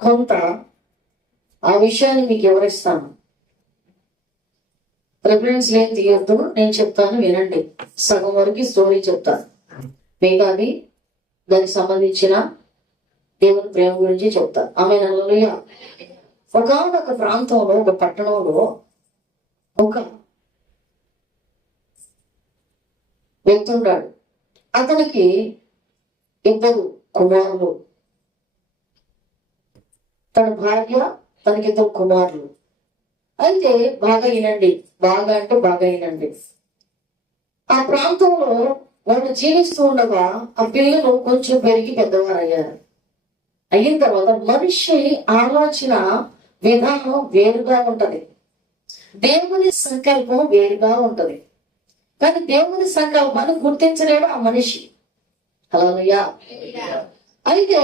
కొంత ఆ విషయాన్ని మీకు వివరిస్తాను. రిఫరెన్స్ ఏం తీయొద్దు, నేను చెప్తాను వినండి. సగం వరకు స్టోరీ చెప్తాను, మీకు అది దానికి సంబంధించిన దేవుని ప్రేమ గురించి చెప్తాను. ఆమె హల్లెలూయా. ఒక ప్రాంతంలో, ఒక పట్టణంలో ఒక వ్యక్తి ఉన్నాడు. అతనికి ఇద్దరు కుమారులు, తన భార్య, తనకి ఇద్దరు కుమారులు. అయితే బాగా వినండి, బాగా అంటే బాగా వినండి. ఆ ప్రాంతంలో వాళ్ళు జీవిస్తూ ఉండగా ఆ పిల్లలు కొంచెం పెరిగి పెద్దవారు అయ్యారు. అయిన తర్వాత మనిషి ఆలోచన విధానం వేరుగా ఉంటది, దేవుని సంకల్పం వేరుగా ఉంటది. కానీ దేవుని సంకల్పాన్ని గుర్తించలేడు ఆ మనిషి. హల్లెలూయా. అయితే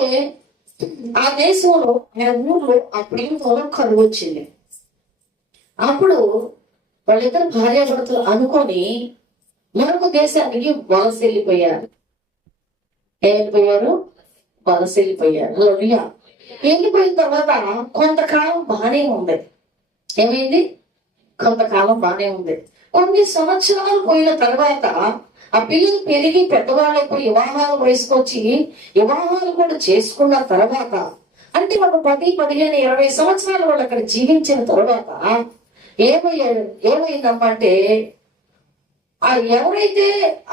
ఆ దేశంలో, ఆ ఊర్లో, ఆ ప్రాంతంలో కరువు వచ్చింది. అప్పుడు వాళ్ళిద్దరు భార్యాభర్తలు అనుకొని మరొక దేశానికి వలస వెళ్ళిపోయారు. ఏమైపోయారు? వలస వెళ్ళిపోయారు. హల్లెలూయా. వెళ్ళిపోయిన తర్వాత కొంతకాలం బాగానే ఉంది. ఏమైంది? కొంతకాలం బాగానే ఉంది. కొన్ని సంవత్సరాలు పోయిన తర్వాత ఆ పిల్లలు పెరిగి పెద్దవాళ్ళైపోయి వివాహాలు వయసుకొచ్చి వివాహాలు కూడా చేసుకున్న తర్వాత, అంటే ఒక 10, 15, 20 సంవత్సరాలు వాళ్ళు అక్కడ జీవించిన తర్వాత ఏమైందమ్మంటే, ఆ ఎవరైతే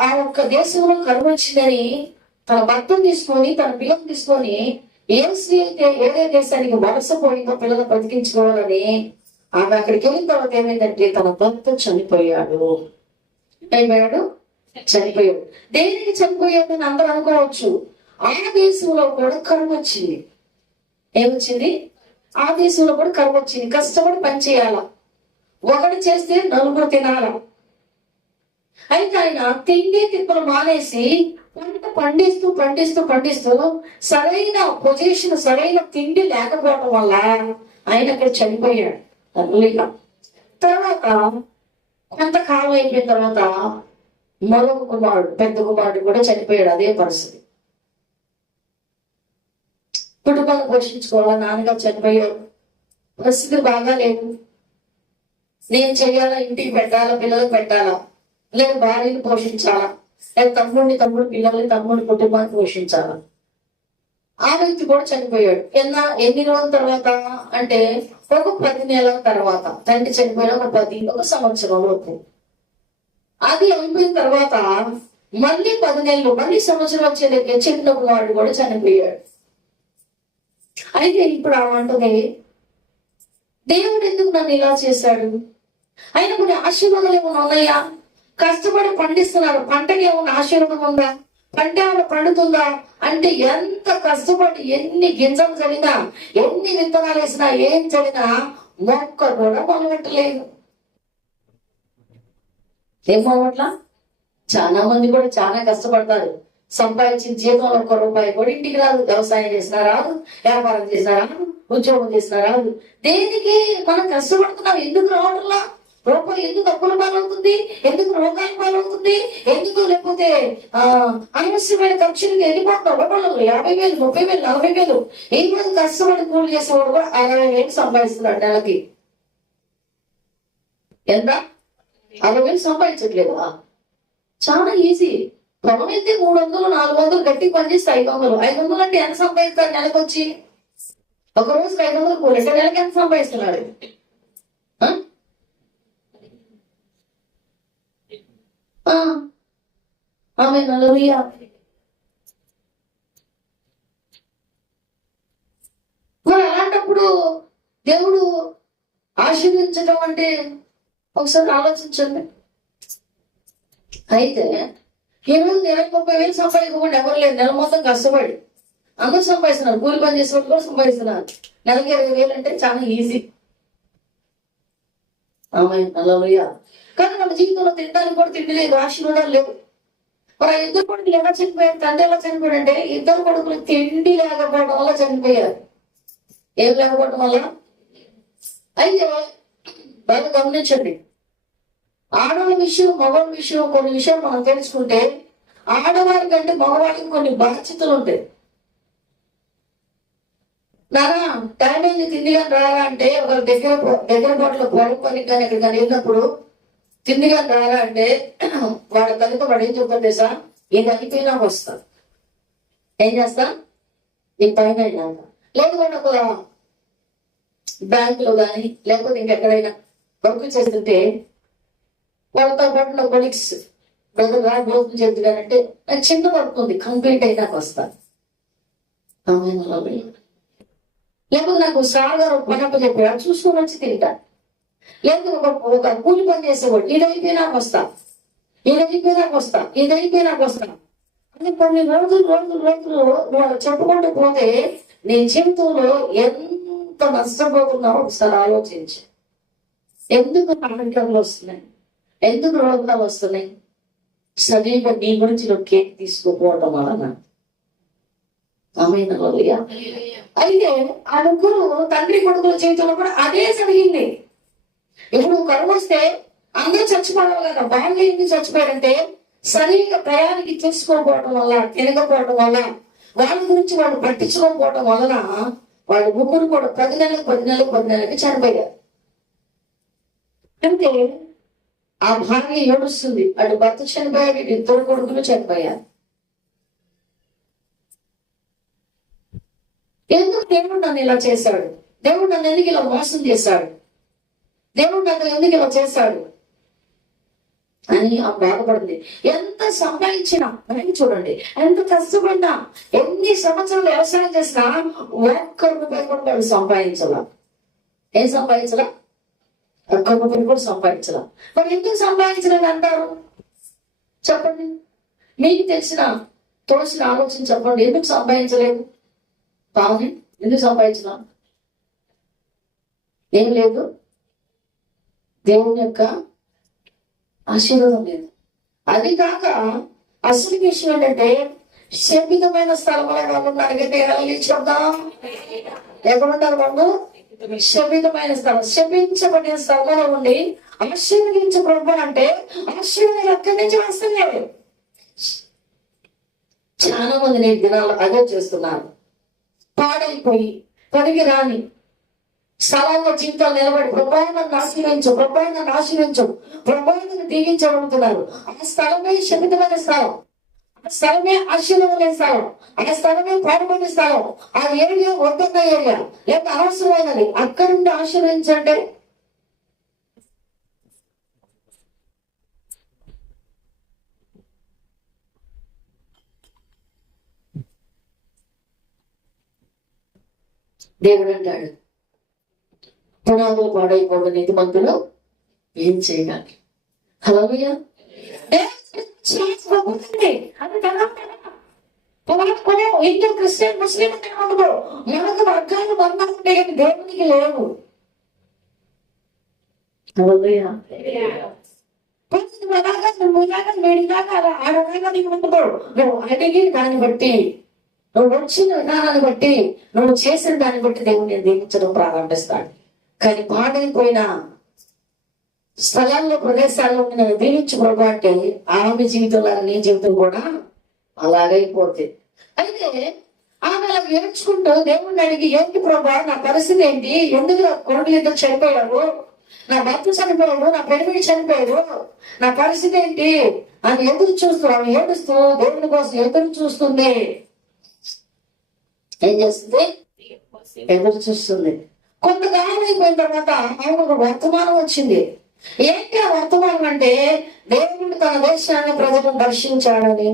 ఆ ఒక్క దేశంలో కరువు వచ్చిందని తన భర్తను తీసుకొని, తన పిల్లలు తీసుకొని ఏ స్త్రీ అయితే ఏదే దేశానికి వలసపోయిందో పిల్లలు బ్రతికించుకోవాలని, ఆమె అక్కడికి వెళ్ళిన తర్వాత ఏమైందంటే తన భర్త చనిపోయాడు. ఏమయ్యాడు? చనిపోయాడు. దేనికి చనిపోయాడని అందరూ అనుకోవచ్చు. ఆ దేశంలో కూడా కరువు వచ్చింది. ఏమొచ్చింది? ఆ దేశంలో కూడా కరువు వచ్చింది. కష్టపడి పని చేయాల, ఒకటి చేస్తే నలుగురు తినాల. అయితే ఆయన తిండి తిప్పలు మానేసి పంట పండిస్తూ పండిస్తూ పండిస్తూ సరైన పొజిషన్, సరైన తిండి లేకపోవడం వల్ల ఆయన అక్కడ చనిపోయాడు. తర్వాత కొంతకాలం అయిపోయిన తర్వాత మరొక కుమారుడు, పెద్ద కుమారుడు కూడా చనిపోయాడు. అదే పరిస్థితి. కుటుంబాన్ని పోషించుకోవాలా, నాన్నగారు చనిపోయారు, పరిస్థితులు బాగా లేవు. నేను చెయ్యాలా, ఇంటికి పెట్టాలా, పిల్లలకు పెట్టాలా, లేదు భార్యను పోషించాలా, లేదు తమ్ముడు పిల్లల్ని, తమ్ముడి కుటుంబాన్ని పోషించాలా. ఆ వ్యక్తి కూడా చనిపోయాడు. ఎన్ని రోజుల తర్వాత అంటే ఒక 10 నెలల తర్వాత. తండ్రి చనిపోయిన ఒక సంవత్సరం లోపు. అది అయిపోయిన తర్వాత మళ్ళీ 10 నెలలు, మళ్ళీ సంవత్సరం వచ్చే దగ్గర చిన్న కుమారుడు కూడా చనిపోయాడు. అయితే ఇప్పుడు అంటుంది, దేవుడు ఎందుకు నన్ను ఇలా చేశాడు? ఆయన కొన్ని ఆశీర్వాదాలు ఏమైనా ఉన్నాయా? కష్టపడి పండిస్తున్నారు, పంటకి ఏమైనా ఆశీర్వాదం ఉందా? పంట ఏమైనా పండుతుందా అంటే, ఎంత కష్టపడి ఎన్ని గింజలు చల్లినా, ఎన్ని విత్తనాలు వేసినా, ఏం చల్లినా మొక్క కూడా మొలగట్టలేదు. ఏం మొలగట్లా? చాలా మంది కూడా చాలా కష్టపడతారు, సంపాదించిన జీతంలో 1 రూపాయి కూడా ఇంటికి రాదు. వ్యవసాయం చేసినా రాదు, వ్యాపారం చేసినా రాదు, ఉద్యోగం చేసినా రాదు. దేనికి మనం కష్టపడుతున్నాం? ఎందుకు రావడంలా? రూపాయి ఎందుకు అప్పుల పాలవుతుంది? ఎందుకు రోగాల పాలవుతుంది? ఎందుకు లేకపోతే అనవసరమైన ఖర్చులకు వెళ్ళిపోతున్నాం? 50,000, 30,000, 40,000. ఈ రోజు కష్టపడి కూలి చేసేవాడు కూడా 60,000 సంపాదిస్తున్నాడు నెలకి. ఎంత? 60,000 సంపాదించట్లేదా? చాలా ఈజీ. పొలం అయితే 300, 400 గట్టి పనిచేస్తే 500. 500 అంటే ఎంత సంపాదిస్తాడు నెలకు వచ్చి? ఒక రోజుకి 500 కూలి అంటే నెలకి ఎంత సంపాదిస్తున్నాడు? ఆమె హల్లెలూయా. మరి అలాంటప్పుడు దేవుడు ఆశీర్వదించడం అంటే ఒకసారి ఆలోచించండి. అయితే ఈరోజు నెలకు 30,000 సంపాదించకుండా ఎవరు లేదు. నెల మొత్తం కష్టపడి అందరూ సంపాదిస్తున్నారు. కూలి పని చేసే వాళ్ళు కూడా సంపాదిస్తున్నారు. నెలకి 20,000 అంటే చాలా ఈజీ. ఆమె హల్లెలూయా. కానీ మన జీవితంలో తినడానికి కూడా తిండి లేదు, ఆశీర్వాదాలు లేవు. మరి ఆ ఇద్దరు కొడుకులు ఎలా చనిపోయారు? తండ్రి ఎలా చనిపోయాడు అంటే, ఇద్దరు కొడుకులు తిండి లేకపోవడం వల్ల చనిపోయారు. ఏం లేకపోవడం వల్ల? అయితే బాగా గమనించండి, ఆడవాళ్ళ విషయం, మగవాళ్ళ విషయం, కొన్ని విషయాలు మనం తెలుసుకుంటే, ఆడవారి కంటే మగవాళ్ళకి కొన్ని బాధ్యతలు ఉంటాయి. నానా టైం అయింది తిండి కానీ రారా అంటే ఒక దగ్గర పాటలో పడుకొని కానీ ఎక్కడికైనా వెళ్ళినప్పుడు తిండి కానీ రారా అంటే వాడు కనుక వాడు ఏం చెప్తాడు తెలుసా, ఇది అయిపోయినా వస్తా. ఏం చేస్తా? ఈ పైన అయినాక లేకపోతే ఒక బ్యాంకులో కానీ లేకపోతే ఇంకెక్కడైనా వర్క్ చేస్తుంటే వాళ్ళతో పాటు నా కొలీగ్స్ బ్రదర్ రా భోజనం చేద్దుగానంటే నాకు చిన్న వర్క్ ఉంది కంప్లీట్ అయినాక వస్తాను. లేకపోతే నాకు సార్ గారు పనప్ప చెప్పాడు చూసుకొని వచ్చి తింటా. లేకపోతే ఒక కూలి పని చేసేవాడు ఇది అయిపోయినాక వస్తా, ఇది అయిపోయినాక వస్తా, ఇది అయిపోయినాక వస్తా అని కొన్ని రోజులు వాళ్ళు చెప్పుకుంటూ పోతే నీ జీవితంలో ఎంత నష్టపోతున్నావు ఒకసారి ఆలోచించి. ఎందుకు ఆటంకాలు వస్తున్నాయి, ఎందుకు రోగాలు వస్తున్నాయి? సరిగ్గా నీ గురించి నువ్వు కేక్ తీసుకోపోవటం వలన. అయితే ఆ ముగ్గురు తండ్రి కొడుకుల జీవితంలో కూడా అదే జరిగింది. ఇప్పుడు కరువు వస్తే అందరూ చచ్చిపోవాలి కదా, వాళ్ళు ఎందుకు చచ్చిపోయారంటే సరిగ్గా ప్రయాణికి తీసుకోకపోవడం వల్ల, తినకపోవడం వల్ల, వాళ్ళ గురించి వాళ్ళు పట్టించుకోకపోవడం వలన వాళ్ళు ముగ్గురు కూడా 10 నెలలకు చనిపోయారు. అంటే ఆ భార్య ఏడుస్తుంది, అటు భర్త చనిపోయాడు, ఇటు 2 కొడుకులు చనిపోయారు. ఎందుకు దేవుడు నన్ను ఇలా చేశాడు, దేవుడు నన్ను ఎందుకు ఇలా మోసం చేశాడు, దేవుడు నన్ను ఎందుకు ఇలా చేశాడు అని ఆ బాధపడింది. ఎంత సంపాదించినా చూడండి, ఎంత కష్టపడినా, ఎన్ని సంవత్సరాలు వ్యవసాయం చేసినా 1 రూపాయి కూడా వాళ్ళు సంపాదించాల. ఏం సంపాదించలా? 1 రూపాయి కూడా సంపాదించలా. మరి ఎందుకు సంపాదించలేని అంటారు? చెప్పండి, మీకు తోచిన ఆలోచన చెప్పండి. ఎందుకు సంపాదించలేదు? పావుని ఎందుకు సంపాదించలా? ఏం లేదు, దేవుని యొక్క ఆశీర్వాదం లేదు. అది కాక అసలు విషయం ఏంటంటే శపితమైన స్థలంలో వాళ్ళు అడిగితే చెప్దాం. ఎక్కడుంటారు వాళ్ళు? శపితమైన స్థలం, శపించబడిన స్థలంలో ఉండి ఆశీర్వదించే ప్రభు అంటే ఆశీర్వాదం ఎక్కడి నుంచి వస్తున్నాయి? చాలా మంది నేటి దినాల్లో అదే చేస్తున్నారు. పాడైపోయి పనికి రాని స్థలంలో జీవితాలు నిలబడి ప్రభావాన్ని ఆశీర్వించు, ప్రభావాన్ని దీవించబడుతున్నారు. ఆ స్థలమే శపితమైన స్థలం, ఆ స్థలమే ఆశీర్వమైన స్థలం, ఆ స్థలమే పాడుబడిన స్థలం, ఆ ఏరియా వద్దన్న ఏరియా లేక అవసరమైనది. అక్కడి నుండి ఆశీర్వించండి. దేవుడు అంటాడు, పునాదులు పాడైపోయిన నీతిమంతులు ఏం చేయాలి? హల్లెలూయా. హిందూ, క్రిస్టియన్, ముస్లిం ఉండదు. మనకు వర్గాలు వర్ణాలు ఉంటాయి కానీ దేవునికి లేవు. హల్లెలూయా. నువ్వులాగా వేడిలాగా అలా ఆడలాగా నీకు ఉండదు. నువ్వు అడిగి దాన్ని బట్టి, నువ్వు వచ్చిన విధానాన్ని బట్టి, నువ్వు చేసిన దాన్ని బట్టి దేవుడిని దీవించడం ప్రారంభిస్తాడు. కానీ పాడైపోయిన స్థలాల్లో ప్రదేశాల్లో నేను దీవించకూడదు అంటే ఆమె జీవితంలో నీ జీవితం కూడా అలాగైపోతుంది. అయితే ఆమె అలా ఏడ్చుకుంటూ దేవుణ్ణి అడిగి, ఏంటి ప్రభా నా పరిస్థితి ఏంటి, ఎందుకు కొడుకులు ఇద్దరు చనిపోయారు, నా భర్త చనిపోయాడు, నా పెళ్లి చనిపోయాడు, నా పరిస్థితి ఏంటి అని ఎదురు చూస్తూ ఆమె ఏడుస్తూ దేవుని కోసం ఎదురు చూస్తుంది. ఏం చేస్తుంది? ఎదురు చూస్తుంది. కొంతకాలం అయిపోయిన తర్వాత ఆమెకు ఒక వర్తమానం వచ్చింది. ఏంటి ఆ వర్తమానం అంటే దేవుడు తన దేశాన్ని ప్రజలను దర్శించాడని.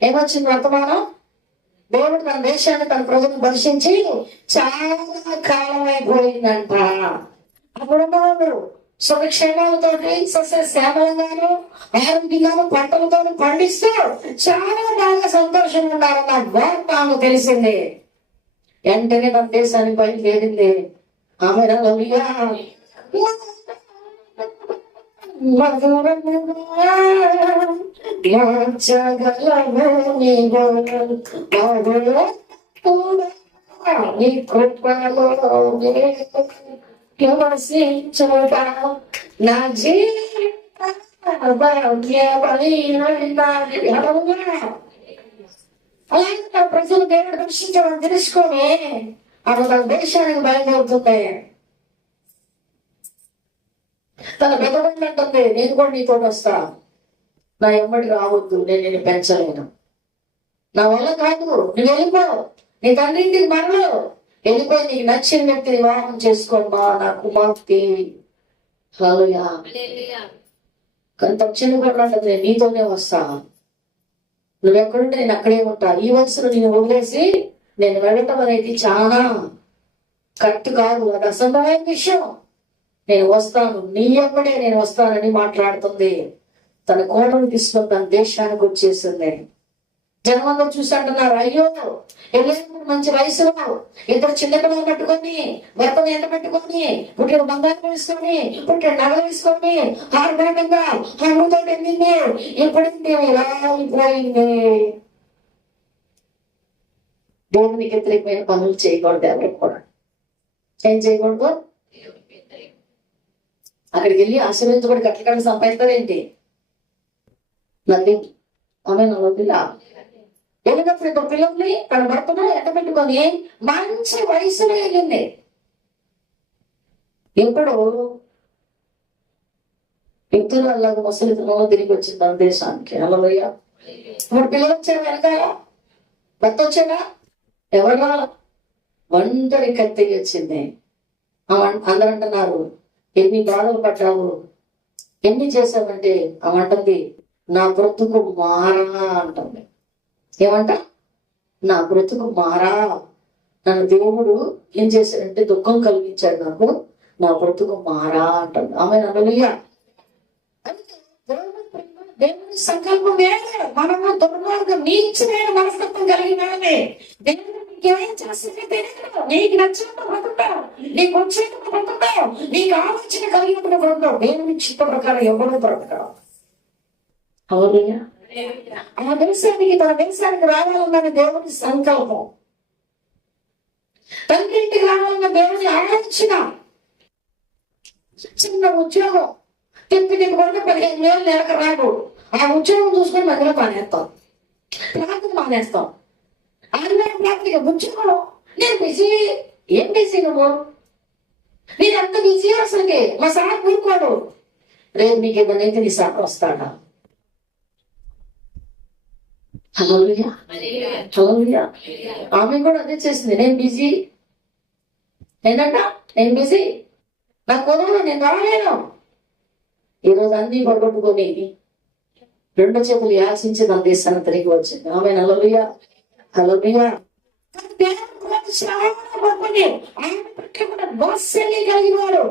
ఏమొచ్చింది వర్తమానం? దేవుడు తన దేశాన్ని తన ప్రజలను దర్శించి చాలా కాలం అయిపోయిందంట. అప్పుడు వాళ్ళు సుఖక్షేమాలతోటి సస్యశ్యామలంగాను ఆరోగ్యంగాను పంటలతో పండిస్తూ చాలా బాగా సంతోషంగా ఉన్నారన్న వార్త ఆమె తెలిసింది. వెంటనే మన దేశానికి పైకి ఏడింది. ఆమె నా జీవిత అలాగే తన ప్రజలు దేవుడు దర్శించాలని తెలుసుకొని ఆమె తన దేశానికి బయలుదేరుతుంది. తన బెదవండి అంటుంది, నేను కూడా నీతో వస్తా, నా ఎమ్మడి రావద్దు, నేను నిన్ను పెంచలేను, నా వల్ల కాదు, నువ్వు వెళ్ళిపో, నీ తండ్రి ఇంటికి మరలు వెళ్ళిపోయి నీకు నచ్చిన వ్యక్తిని వివాహం చేసుకోమ్మా, నా కుమార్తె. హల్లెలూయా. కానీ తక్షణ కూడా అంటుంది, నీతోనే వస్తా, నువ్వెక్కడుంటే నేను అక్కడే ఉంటా, ఈ వయసులో నేను వదిలేసి నేను వెళ్ళటం అనేది చాలా కరెక్ట్ కాదు, అది అసంభవమైన విషయం, నేను వస్తాను, నీ ఎక్కడే నేను వస్తానని మాట్లాడుతుంది. తన కోడలు తీసుకొని తన దేశానికి వచ్చేసింది. జనమందరూ చూసి అంటున్నారు, అయ్యో వెళ్ళేప్పుడు మంచి వయసులో ఇద్దరు చిన్నపిల్లలు పట్టుకొని, భర్తను ఎండ పెట్టుకొని, పుట్టిన బంగారం వేసుకొని, పుట్టిన నగలు వేసుకొని, ఆర్భాటంగా హనుతో వెళ్ళింది, ఇప్పుడేంటి ఇలా అయిపోయింది. దేవునికి వ్యతిరేకమైన పనులు చేయకూడదు, ఎవరికి కూడా ఏం చేయకూడదు. అక్కడికి వెళ్ళి ఆశీర్వదించబడి కట్టకట్ట సంపాదిస్తారేంటి? నది ఆమె నదిలా వెళ్ళినప్పుడు ఇద్దరు పిల్లల్ని తన భర్తను ఎండ పెట్టుకొని మంచి వయసులో వెళ్ళింది. ఇప్పుడు ఇద్దరు అలాగ ముసలితనంలో తిరిగి వచ్చింది తన దేశానికి. హల్లెలూయా. ఇప్పుడు పిల్లలు వచ్చారు వెనకాల, భర్త వచ్చాడా? ఎవరు? ఒంటరి కత్తి వచ్చింది. అందరూ అంటున్నారు, ఎన్ని బాధలు పడ్డావు, ఎన్ని చేశావంటే అవంటుంది, నా బ్రతుకు మారా అంటుంది. ఏమంట? నా బ్రతుకు మారా, నన్ను దేవుడు ఏం చేశాడంటే దుఃఖం కలిగించాడు, నాకు నా బ్రతుకు మారా అంటుంది. ఆమె హల్లెలూయా. దేవుని సంకల్పం వేరే, మనము దుర్మార్గం నీచమైన మనస్తత్వం కలిగిన దేవుడు నీకేం చేస్తుంటే తెలియదు, నీకు నచ్చినట్టు బ్రతుకుతావు, నీకు వచ్చినట్టు బ్రతుకుతావు, నీకు ఆలోచన కలిగినప్పుడు బ్రతుకుతావు. దేవుని చిత్త ప్రకారం ఎవరు బ్రతకడం. హల్లెలూయా. ఆ దేశానికి, తన దేశానికి రావాలన్న దేవుని సంకల్పం, తండ్రి ఇంటికి రావాలన్న దేవుని ఆలోచన. చిన్న ఉద్యోగం తిప్పి కొడితే 15,000 నెలకు రాదు. ఆ ఉద్యోగం చూసుకొని మధ్యలో మానేస్తాం, ప్రార్థన మానేస్తాం. ఆదివారం ప్రార్థన ఉద్యోగం, నేను బిజీ. ఏం బిజీ నువ్వు? నేను ఎంత బిజీ అసలుకి, మా సార్ ఊరుకోడు. రేపు నీకు ఏదైతే నీ సార్ వస్తాడా? హల్లెలూయా. హల్లెలూయా. ఆమె కూడా అదే చేసింది, నేను బిజీ. ఏంటంట? నేను బిజీ, నా కుదరదు, నేను రాలేను. ఈరోజు అన్ని పడగొట్టుకొని 2 చేతులు యాచించి మన దేశాన్ని తిరిగి వచ్చింది. ఆమె హల్లెలూయా. హల్లెలూయా. వాత్సల్యం కలిగిన వాడు,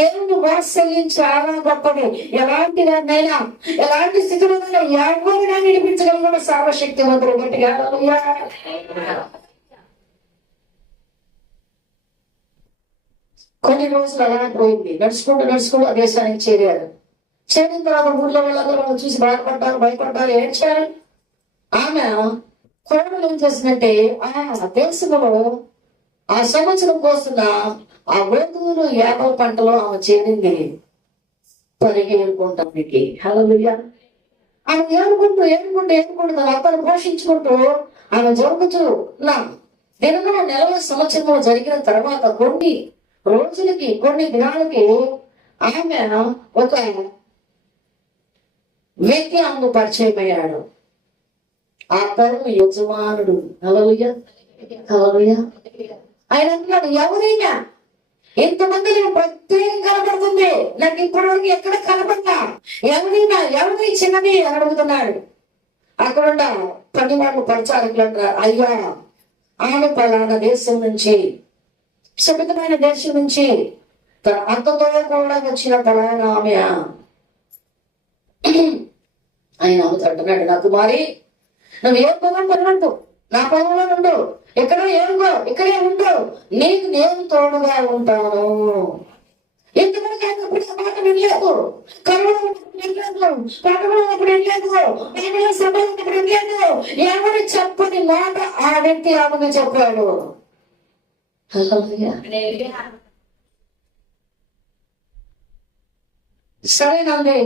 దేవుని వాత్సల్యం చాలా గొప్పది. ఎలాంటి వారినైనా, ఎలాంటి స్థితిలో ఎవరినైనా నడిపించగలిగిన సర్వశక్తివంతుడు. గట్టిగా హల్లెలూయా. కొన్ని రోజులు అలా పోయింది, నడుచుకుంటూ ఆ దేశానికి చేరారు. చేరిన తర్వాత ఊర్లో వాళ్ళందరూ చూసి బాధపడ్డారు, భయపడ్డారు, ఏడ్చారు. ఆమె కోడలు ఏం చేసిందంటే ఆ దేశంలో ఆ సంవత్సరం కోస్తున్న ఆ గోధుమలు 50 పంటలో ఆమె చేరింది. పరిగెడుకుంటానికి. హల్లెలూయా. ఆమె ఏడుకుంటూ తన అత్తను పోషించుకుంటూ ఆమె జరుగుతూ దినముల నెలల సంవత్సరంలో జరిగిన తర్వాత కొన్ని రోజులకి, కొన్ని దినాలకి ఆమె ఒక వ్యక్తి ఆమెకు పరిచయం అయ్యాడు. ఆ తరువు యజమానుడు. హల్లెలూయా. హల్లెలూయా. ఆయన అంటున్నాడు, ఎవరైనా ఎంతమంది నేను ప్రత్యేకం కనబడుతుంది, నాకు ఇప్పటివరకు ఎక్కడ కనపడ్డా, ఎవరి చిన్నది అని అడుగుతున్నాడు. అక్కడ పని వాళ్ళు పరిచారకులు అంటారు, అయ్యా ఆమె పలానా దేశం నుంచి, శపితమైన దేశం నుంచి తన అత్తతో కూడా వచ్చిన పలానా ఆమె. ఆయన అంటున్నాడు, నా కుమారి, నువ్వు ఏ పొలం పనుండు, నా పొలంలో ఉండు, ఎక్కడ ఏడుగో, ఇక్కడే ఉండు, నీకు నేను తోడుగా ఉంటాను. ఎందుకంటే మాట వినలేదు, కరువు వినలేదు, పట్టణప్పుడు వినలేదు, వేరే సమయంలో వినలేదు. ఎవరు చెప్పని మాట ఆ వ్యక్తి ఆమెను చెప్పాడు. సరేనండి,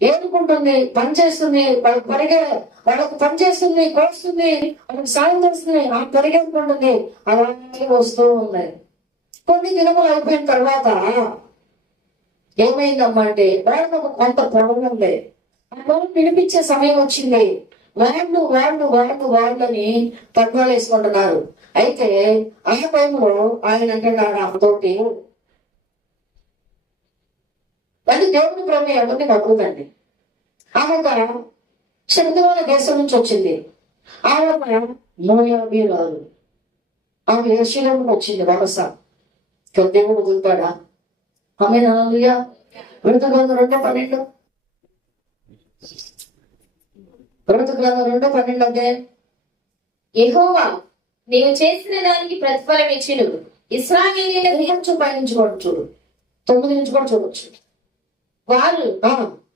ఏడుకుంటుంది, పని చేస్తుంది, వాళ్ళకు పని చేస్తుంది, కోస్తుంది, వాళ్ళకి సాయం చేస్తుంది, ఆ పరిగెత్తుకుంటుంది. అలాగే వస్తూ ఉన్నాయి. కొన్ని దినములు అయిపోయిన తర్వాత ఏమైందమ్మా అంటే వాళ్ళకు కొంత పొలం ఉంది. ఆ పొలం విడిపించే సమయం వచ్చింది. వాళ్ళని పద్మాలు వేసుకుంటున్నారు. అయితే ఆ టైంలో ఆయన అంటున్నాడు ఆమెతోటి, అది దేవుని ప్రేమ ఎవరిని నవ్వుదండి. ఆమె ఒక శబ్దమైన దేశం నుంచి వచ్చింది. ఆమె మోయాబీరాలు. ఆమె యెరూషలేము వచ్చింది వలస. దేవుడు వదులుతాడా? ఆమె హల్లెలూయా. విడుదల గ్రంథం 2:12. విడుదల గ్రంథం 2:12 అదే, యెహోవా నీవు చేసిన దానికి ప్రతిఫలం ఇచ్చును. ఇశ్రాయేలీయులకు కొంచెం పయనించుకోవడం చూడు, 9 నుంచి కూడా చూడొచ్చు. వారు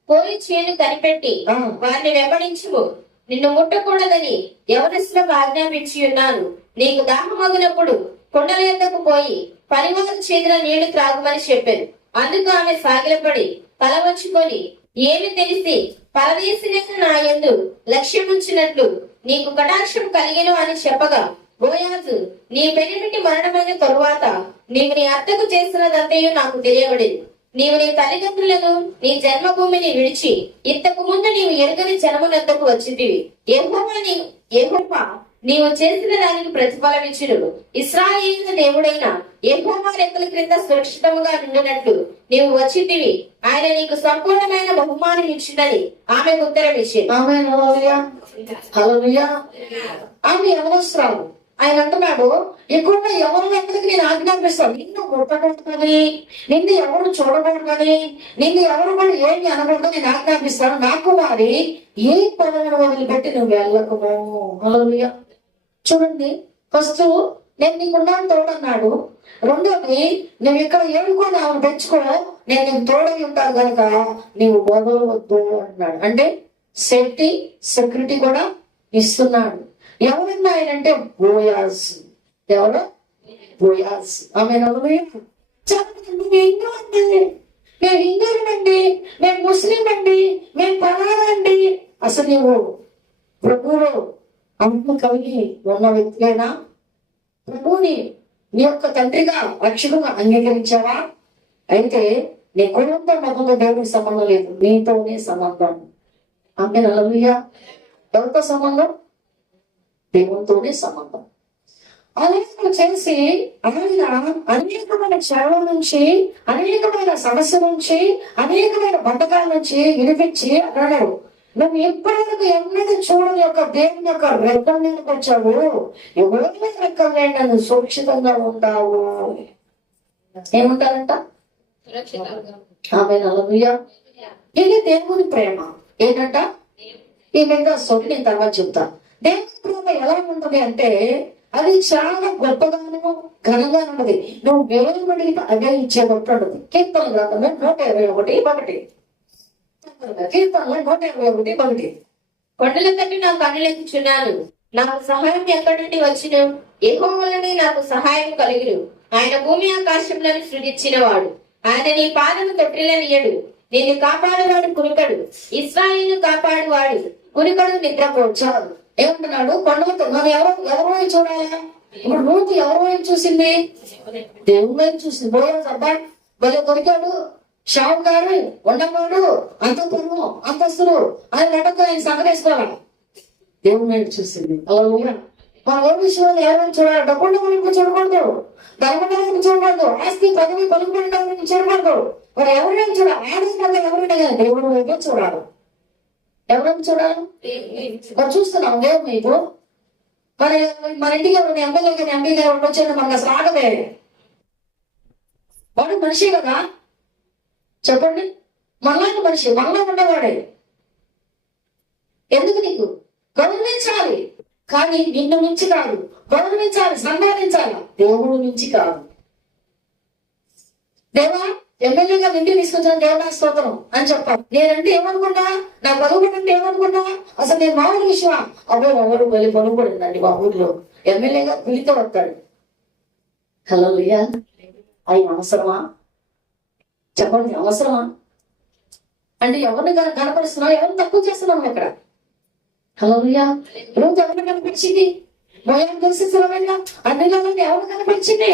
పోయి చేను కనిపెట్టి వారిని వెంబడించుము. నిన్ను ముట్టకూడదని యవనస్తులకు ఆజ్ఞాపించి ఉన్నాను. నీకు దాహమగినప్పుడు కొండల యొద్దకు పోయి పనివారి చేతిలో నీళ్లు త్రాగుమని చెప్పారు. అందుకు ఆమె సాగిలపడి తల వంచుకొని, ఏమి తెలిసి పరదేశినైన నా యందు లక్ష్యముంచినట్లు నీకు కటాక్షం కలిగెను అని చెప్పగా, బోయాజు నీ పెనిమిటి మరణమైన తరువాత నీవు నీ అత్తకు చేస్తున్నదంతయు నాకు తెలియబడింది. నీవు నీ తల్లిదండ్రులను నీ జన్మభూమిని విడిచి ఇంతకు ముందు నీవు ఎరుగని జనమునంతకు వచ్చితివి. యెహోవా నీవు చేసిన దానికి ప్రతిఫలం ఇచ్చును. ఇశ్రాయేలు దేవుడైన యెహోవా రెక్కల క్రింద సురక్షితముగా నుండినట్లు నీవు వచ్చితివి. ఆయన నీకు సంపూర్ణమైన బహుమానం ఇచ్చిందని ఆమెకు ఉత్తరం ఇచ్చింది. ఆమె యవనస్తురాలు. ఆయన అంటున్నాడు, ఇక్కడ ఎవరు ఎక్కడికి నేను ఆజ్ఞాపిస్తాను, నిన్ను ముట్టకూడదని, నిన్ను ఎవరు చూడకూడదని, నిన్ను ఎవరు కూడా ఏమి అనకూడదు, నేను ఆజ్ఞాపిస్తాను. నాకు వారి ఏ పదవిని వదిలిపెట్టి నువ్వు వెళ్ళకము. హల్లెలూయా. చూడండి, ఫస్ట్ నేను నీకున్నాను తోడన్నాడు. రెండోది, నువ్వు ఇక్కడ ఏడుకొని ఆమెను పెంచుకో, నేను నీకు తోడై ఉంటాను కనుక నీవు వదలవద్దు అంటున్నాడు. అంటే సేఫ్టీ, సెక్యూరిటీ కూడా ఇస్తున్నాడు. ఎవరన్నా ఆయన అంటే బోయాజ్. ఎవరు? బోయాజ్. ఆమె మేము హిందువులండి, మేము ముస్లిం అండి, మేము పలానండి. అసలు నీవు ప్రభువులో అమ్మ కలిగి ఉన్న వ్యక్తిగా ప్రభువుని నీ యొక్క తండ్రిగా రక్షకుగా అంగీకరించావా? అయితే నీ కుటుంబ మతంలో దేవుడికి సంబంధం లేదు, నీతోనే సంబంధం. ఆమె హల్లెలూయా. ఎవరితో సంబంధం? దేవునితోనే సంబంధం. అలాగే చేసి ఆయన అనేకమైన క్షేమం నుంచి, అనేకమైన సమస్య నుంచి, అనేకమైన బంధకాల నుంచి వినిపించి అన్నాడు, నువ్వు ఎప్పటివరకు ఎన్నడూ చూడని యొక్క దేవుని యొక్క రెక్కల మీదకి వచ్చావు, ఎవరి రెక్కల మీద నువ్వు సురక్షితంగా ఉంటావు. ఏముంటారంట? ఆమె హల్లెలూయా. ఇది దేవుని ప్రేమ. ఏంటంట? ఈ మీద సొంత నేను తర్వాత చెప్తా. దేవుని ప్రేమ ఎలా ఉంటుంది అంటే అది చాలా గొప్పగాను ఘనంగా ఉన్నది. నువ్వు దేవుడికి అదే ఇచ్చేటట్టు ఉంటుంది. కీర్తన గ్రంథము 121:1. కీర్తనలో 121:1. కొండల తట్టు నా కన్నులెత్తుచున్నాను, నాకు సహాయం ఎక్కడి నుండి వచ్చును? యెహోవావలనే నాకు సహాయం కలుగును. ఆయన భూమి ఆకాశములను సృజించిన వాడు. ఆయన నీ పాదము తొట్టిల్లనియడు. నిన్ను కాపాడువాడు కునుకడు. ఇశ్రాయేలును కాపాడువాడు కునుకడు, నిద్రపోచాడు. ఏమంటున్నాడు? కొండలతో మనం ఎవరు వైపు చూడాలా? ఇప్పుడు రూతు ఎవరు వైపు చూసింది? దేవుని వైపు చూసింది. బోయాజ్ అబ్బా భలే దొరికాడు, షావుకారు, ఉండవాడు, అంతస్తులు ఆయన నడక ఆయన సంగరేసుకోవాలి. దేవుని వైపు చూసింది. హల్లెలూయా. మనం ఏ విషయంలో ఎవరైనా చూడాలి? డబ్బున్న వైపు చూడకూడదు, ధర్మం వైపు చూడకూడదు, ఆస్తి పదవి పలుకుబడిన వైపు చూడకూడదు. మరి ఎవరైనా చూడాలి? ఆడవాళ్ళ ఎవరైనా కానీ దేవుడి వైపే చూడాలి. ఎవరైనా చూడాలి? మరి చూస్తున్నాం దేవుడు వైపు. మరి మన ఇంటికి ఎవరైనా ఎమ్మెల్యే కానీ ఎంపీ గారు ఉండొచ్చాడు, మనకు అసలు ఆగదే. వాడు మనిషి కదా, చెప్పండి. మనలాంటి మనిషి, మనలో ఉన్నవాడే. ఎందుకు? నీకు గౌరవించాలి, కానీ నిన్ను మించి కాదు. గౌరవించాలి, సన్మానించాలి, దేవుడు మించి కాదు. దేవా ఎమ్మెల్యేగా ఇంటికి తీసుకొచ్చాను, దేవుడా స్తోత్రం అని చెప్పాలి. నేనంటే ఏమనుకున్నా, నా పలుకుబడి అంటే ఏమనుకున్నా, అసలు నేను మామూలు విషయమా? అబ్బాయి ఎవరు వెళ్ళి పలుకుబడిందండి మా ఊర్లో, ఎమ్మెల్యేగా పిలితో వస్తాడు. హల్లెలూయా. ఆయన అవసరమా? చెప్పండి, అవసరమా? అంటే ఎవరిని కనపరుస్తున్నావు, ఎవరిని తక్కువ చేస్తున్నావు ఇక్కడ? హల్లెలూయా. రోజు ఎవరిని కనిపించింది? మోయాబు దేశంలో వెళ్ళా అన్ని నెలలు ఎవరు కనిపించింది?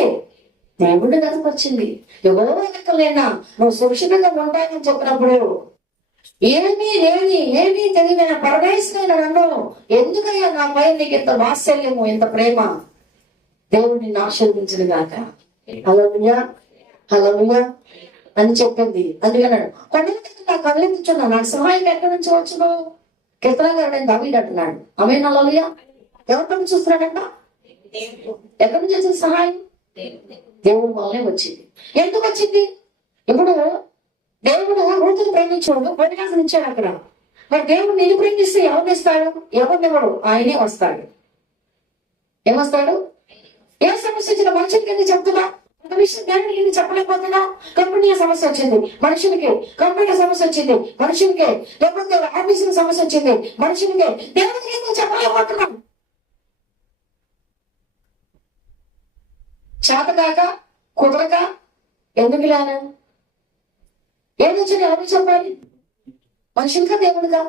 దేవుడిని కనపరిచింది. ఎవరో లెక్కలేనా నువ్వు సురక్షితంగా ఉంటాయని చెప్పినప్పుడు ఏమీ తెలియన పరమేశ్వరైన నన్ను ఎందుకయ్యా నా పైన నీకు ఇంత వాత్సల్యము, ఇంత ప్రేమ? దేవుడిని ఆశీర్వదించిన గాక. హల్లెలూయా, హల్లెలూయా అని చెప్పింది. అందుకన్నాడు నా కళ్ళెత్తుచున్నా, నాకు సహాయం ఎక్కడి నుంచి వచ్చును? కీర్తనగారు దావీదు అంటున్నాడు. ఆమేన్, హల్లెలూయా. ఎవరి నుంచి చూస్తున్నాడంట? ఎక్కడి నుంచి వచ్చింది సహాయం? దేవుడి వల్లనే వచ్చింది. ఎందుకు వచ్చింది? ఇప్పుడు దేవుడు రూతుని ప్రేమించాడు, పరిణామం ఇచ్చాడు అక్కడ. మరి దేవుడు నిన్ను ప్రేమిస్తే ఎవరిని ఇస్తాడు? ఎవరినివ్వడు, ఆయనే వస్తాడు. ఏమొస్తాడు? ఏ సమస్య వచ్చిన మనుషులకి ఎందుకు చెప్తున్నా? ఒక విషయం దేవుడికి ఎందుకు చెప్పలేకపోతున్నా? కంపెనీ సమస్య వచ్చింది మనుషులకి, కంప్యూటర్ సమస్య వచ్చింది మనుషులకి, లేకపోతే ఆఫీసుల సమస్య వచ్చింది మనుషులకి, దేవుడికి ఎందుకు చెప్పలేకపోతున్నాం? చేతకాక కుదరక ఎందుకు లేనా? ఏది వచ్చింది ఎవరికి చెప్పాలి? మనుషులకా దేవుడికా?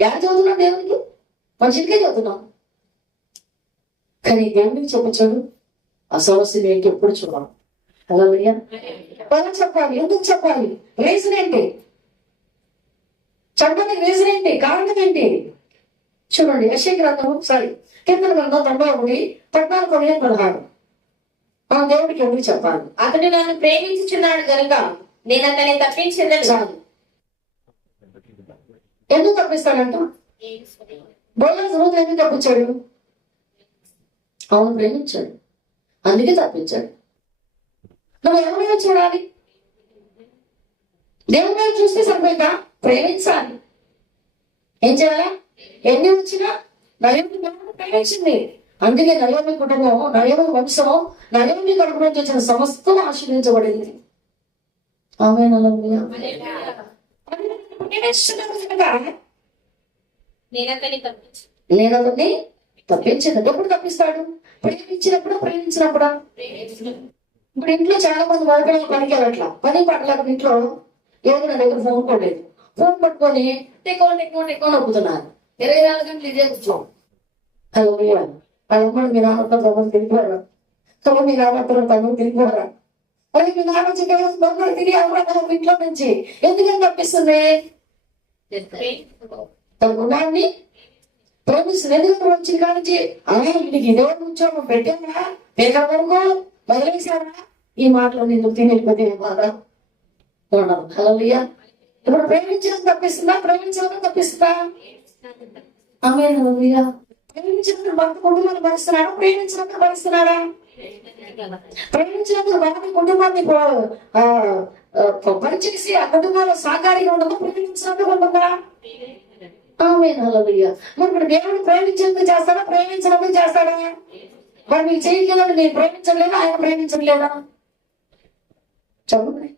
ఎలా చదువుతున్నాం? దేవునికి, మనుషులకే చదువుతున్నాం. కానీ దేవుడికి చెప్పచ్చాడు ఆ సమస్యలు ఏంటి ఎప్పుడు చూడాలి. హల్లెలూయా. ఎలా చెప్పాలి? ఎందుకు చెప్పాలి? రీజన్ ఏంటి? చెప్పడానికి రీజన్ ఏంటి? కారణం ఏంటి? చూడండి యెషయా గ్రంథం కీర్తన గ్రంథం 91:14-16. మనం దేవుడికి ఎందుకు చెప్పాలి? అతడు నన్ను ప్రేమించుచున్నాడు గనుక నేను అతన్ని తప్పించేదని. చాలు. ఎందుకు తప్పిస్తాడంట? బోయజు రూతు ఎందుకు తప్పించాడు? అవును, ప్రేమించాడు, అందుకే తప్పించాడు. నువ్వు ఎవరైనా చూడాలి? దేవుడు చూస్తే సరిపోయిందా? ప్రేమించాలి. ఏం చేయాలా? ఎన్ని వచ్చినా నయోమి ప్రేమించింది. అందుకే నయోమి కుటుంబం, నయోమి వంశం, నయోమి కడుపు నుంచి వచ్చిన సమస్తం ఆశీర్వించబడింది. ఆమేన్, హల్లెలూయా. నేను అతన్ని తప్పించింది. ఎప్పుడు తప్పిస్తాడు? ప్రేమించినప్పుడా? ఇప్పుడు ఇంట్లో చాలా మంది మగపిల్లలు పనికి వెళ్ళట్లా, పని పట్టలేక ఇంట్లో ఏదో నా దగ్గర ఫోన్ కొట్టలేదు, ఫోన్ పట్టుకొని ఎక్కువ నొప్పుతున్నారు. 24 గంటలు ఇదే కూర్చో. హల్లెలూయా. అమ్మడు మీ నాన్నతో తమ్ముడు తిరిగిపోరా, తమ్ముడు మీ నాన్నతో తమ్ముడు తిరిగిపోరా, అది మీ నాన్న చిన్న తిరిగి అవ్వడం ఇంట్లో నుంచి ఎందుకని తప్పిస్తుంది? తన గుణాన్ని ప్రేమిస్తుంది. ఎందుకంటే వచ్చిన కానించి నీకు ఇదే కూర్చోము పెట్టావా, పేద వరకు వదిలేసావా, ఈ మాటలు నిన్ను తినేకపోతే బాధ ఉండదు. హల్లెలూయా. ఇప్పుడు ప్రేమించడం తప్పిస్తుందా? ప్రేమించడం తప్పిస్తుందా? ఆమేన్, హల్లెలూయా. ప్రేమించినప్పుడు భర్త కుటుంబాన్ని భరిస్తున్నాడా? ప్రేమించినప్పుడు భరిస్తున్నాడా? ప్రేమించినప్పుడు భర్త కుటుంబాన్ని పరిచేసి ఆ కుటుంబంలో సాకారిగా ఉండదు. ప్రేమించినప్పుడు ఉంటుందా? ఆమేన్, హల్లెలూయా. మరి ఇప్పుడు దేవుడు ప్రేమించినందుకు చేస్తాడా? ప్రేమించినందుకు చేస్తాడా? మరి మీకు చేయగలడు. నేను ప్రేమించలేదా? ఆయన ప్రేమించలేదా? చెప్పండి.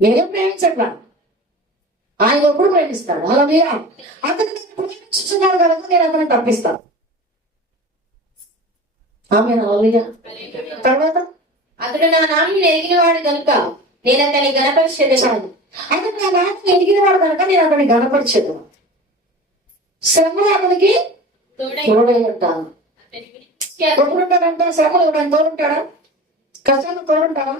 నేనేం ప్రేమించట్లా, ఆయన ఎప్పుడు ప్రేమిస్తాడు. హల్లెలూయా. అతను ప్రేమించుతున్నాడు కనుక నేను అతను తప్పిస్తాను. ఆమేన్, హల్లెలూయా. తర్వాత అతడు నా నామమును ఎరిగినవాడు కనుక నేను అతన్ని గణపరిచేదను. అతను నా నామమును ఎరిగినవాడు కనుక నేను అతన్ని గణపరిచేదను. శ్రమలు అతనికి తోడై ఉంటాను. ఎప్పుడుంటాడంట? శ్రమలు ఎవరైనా తోడుంటాడా? కష్టాలు తోడుంటాడా?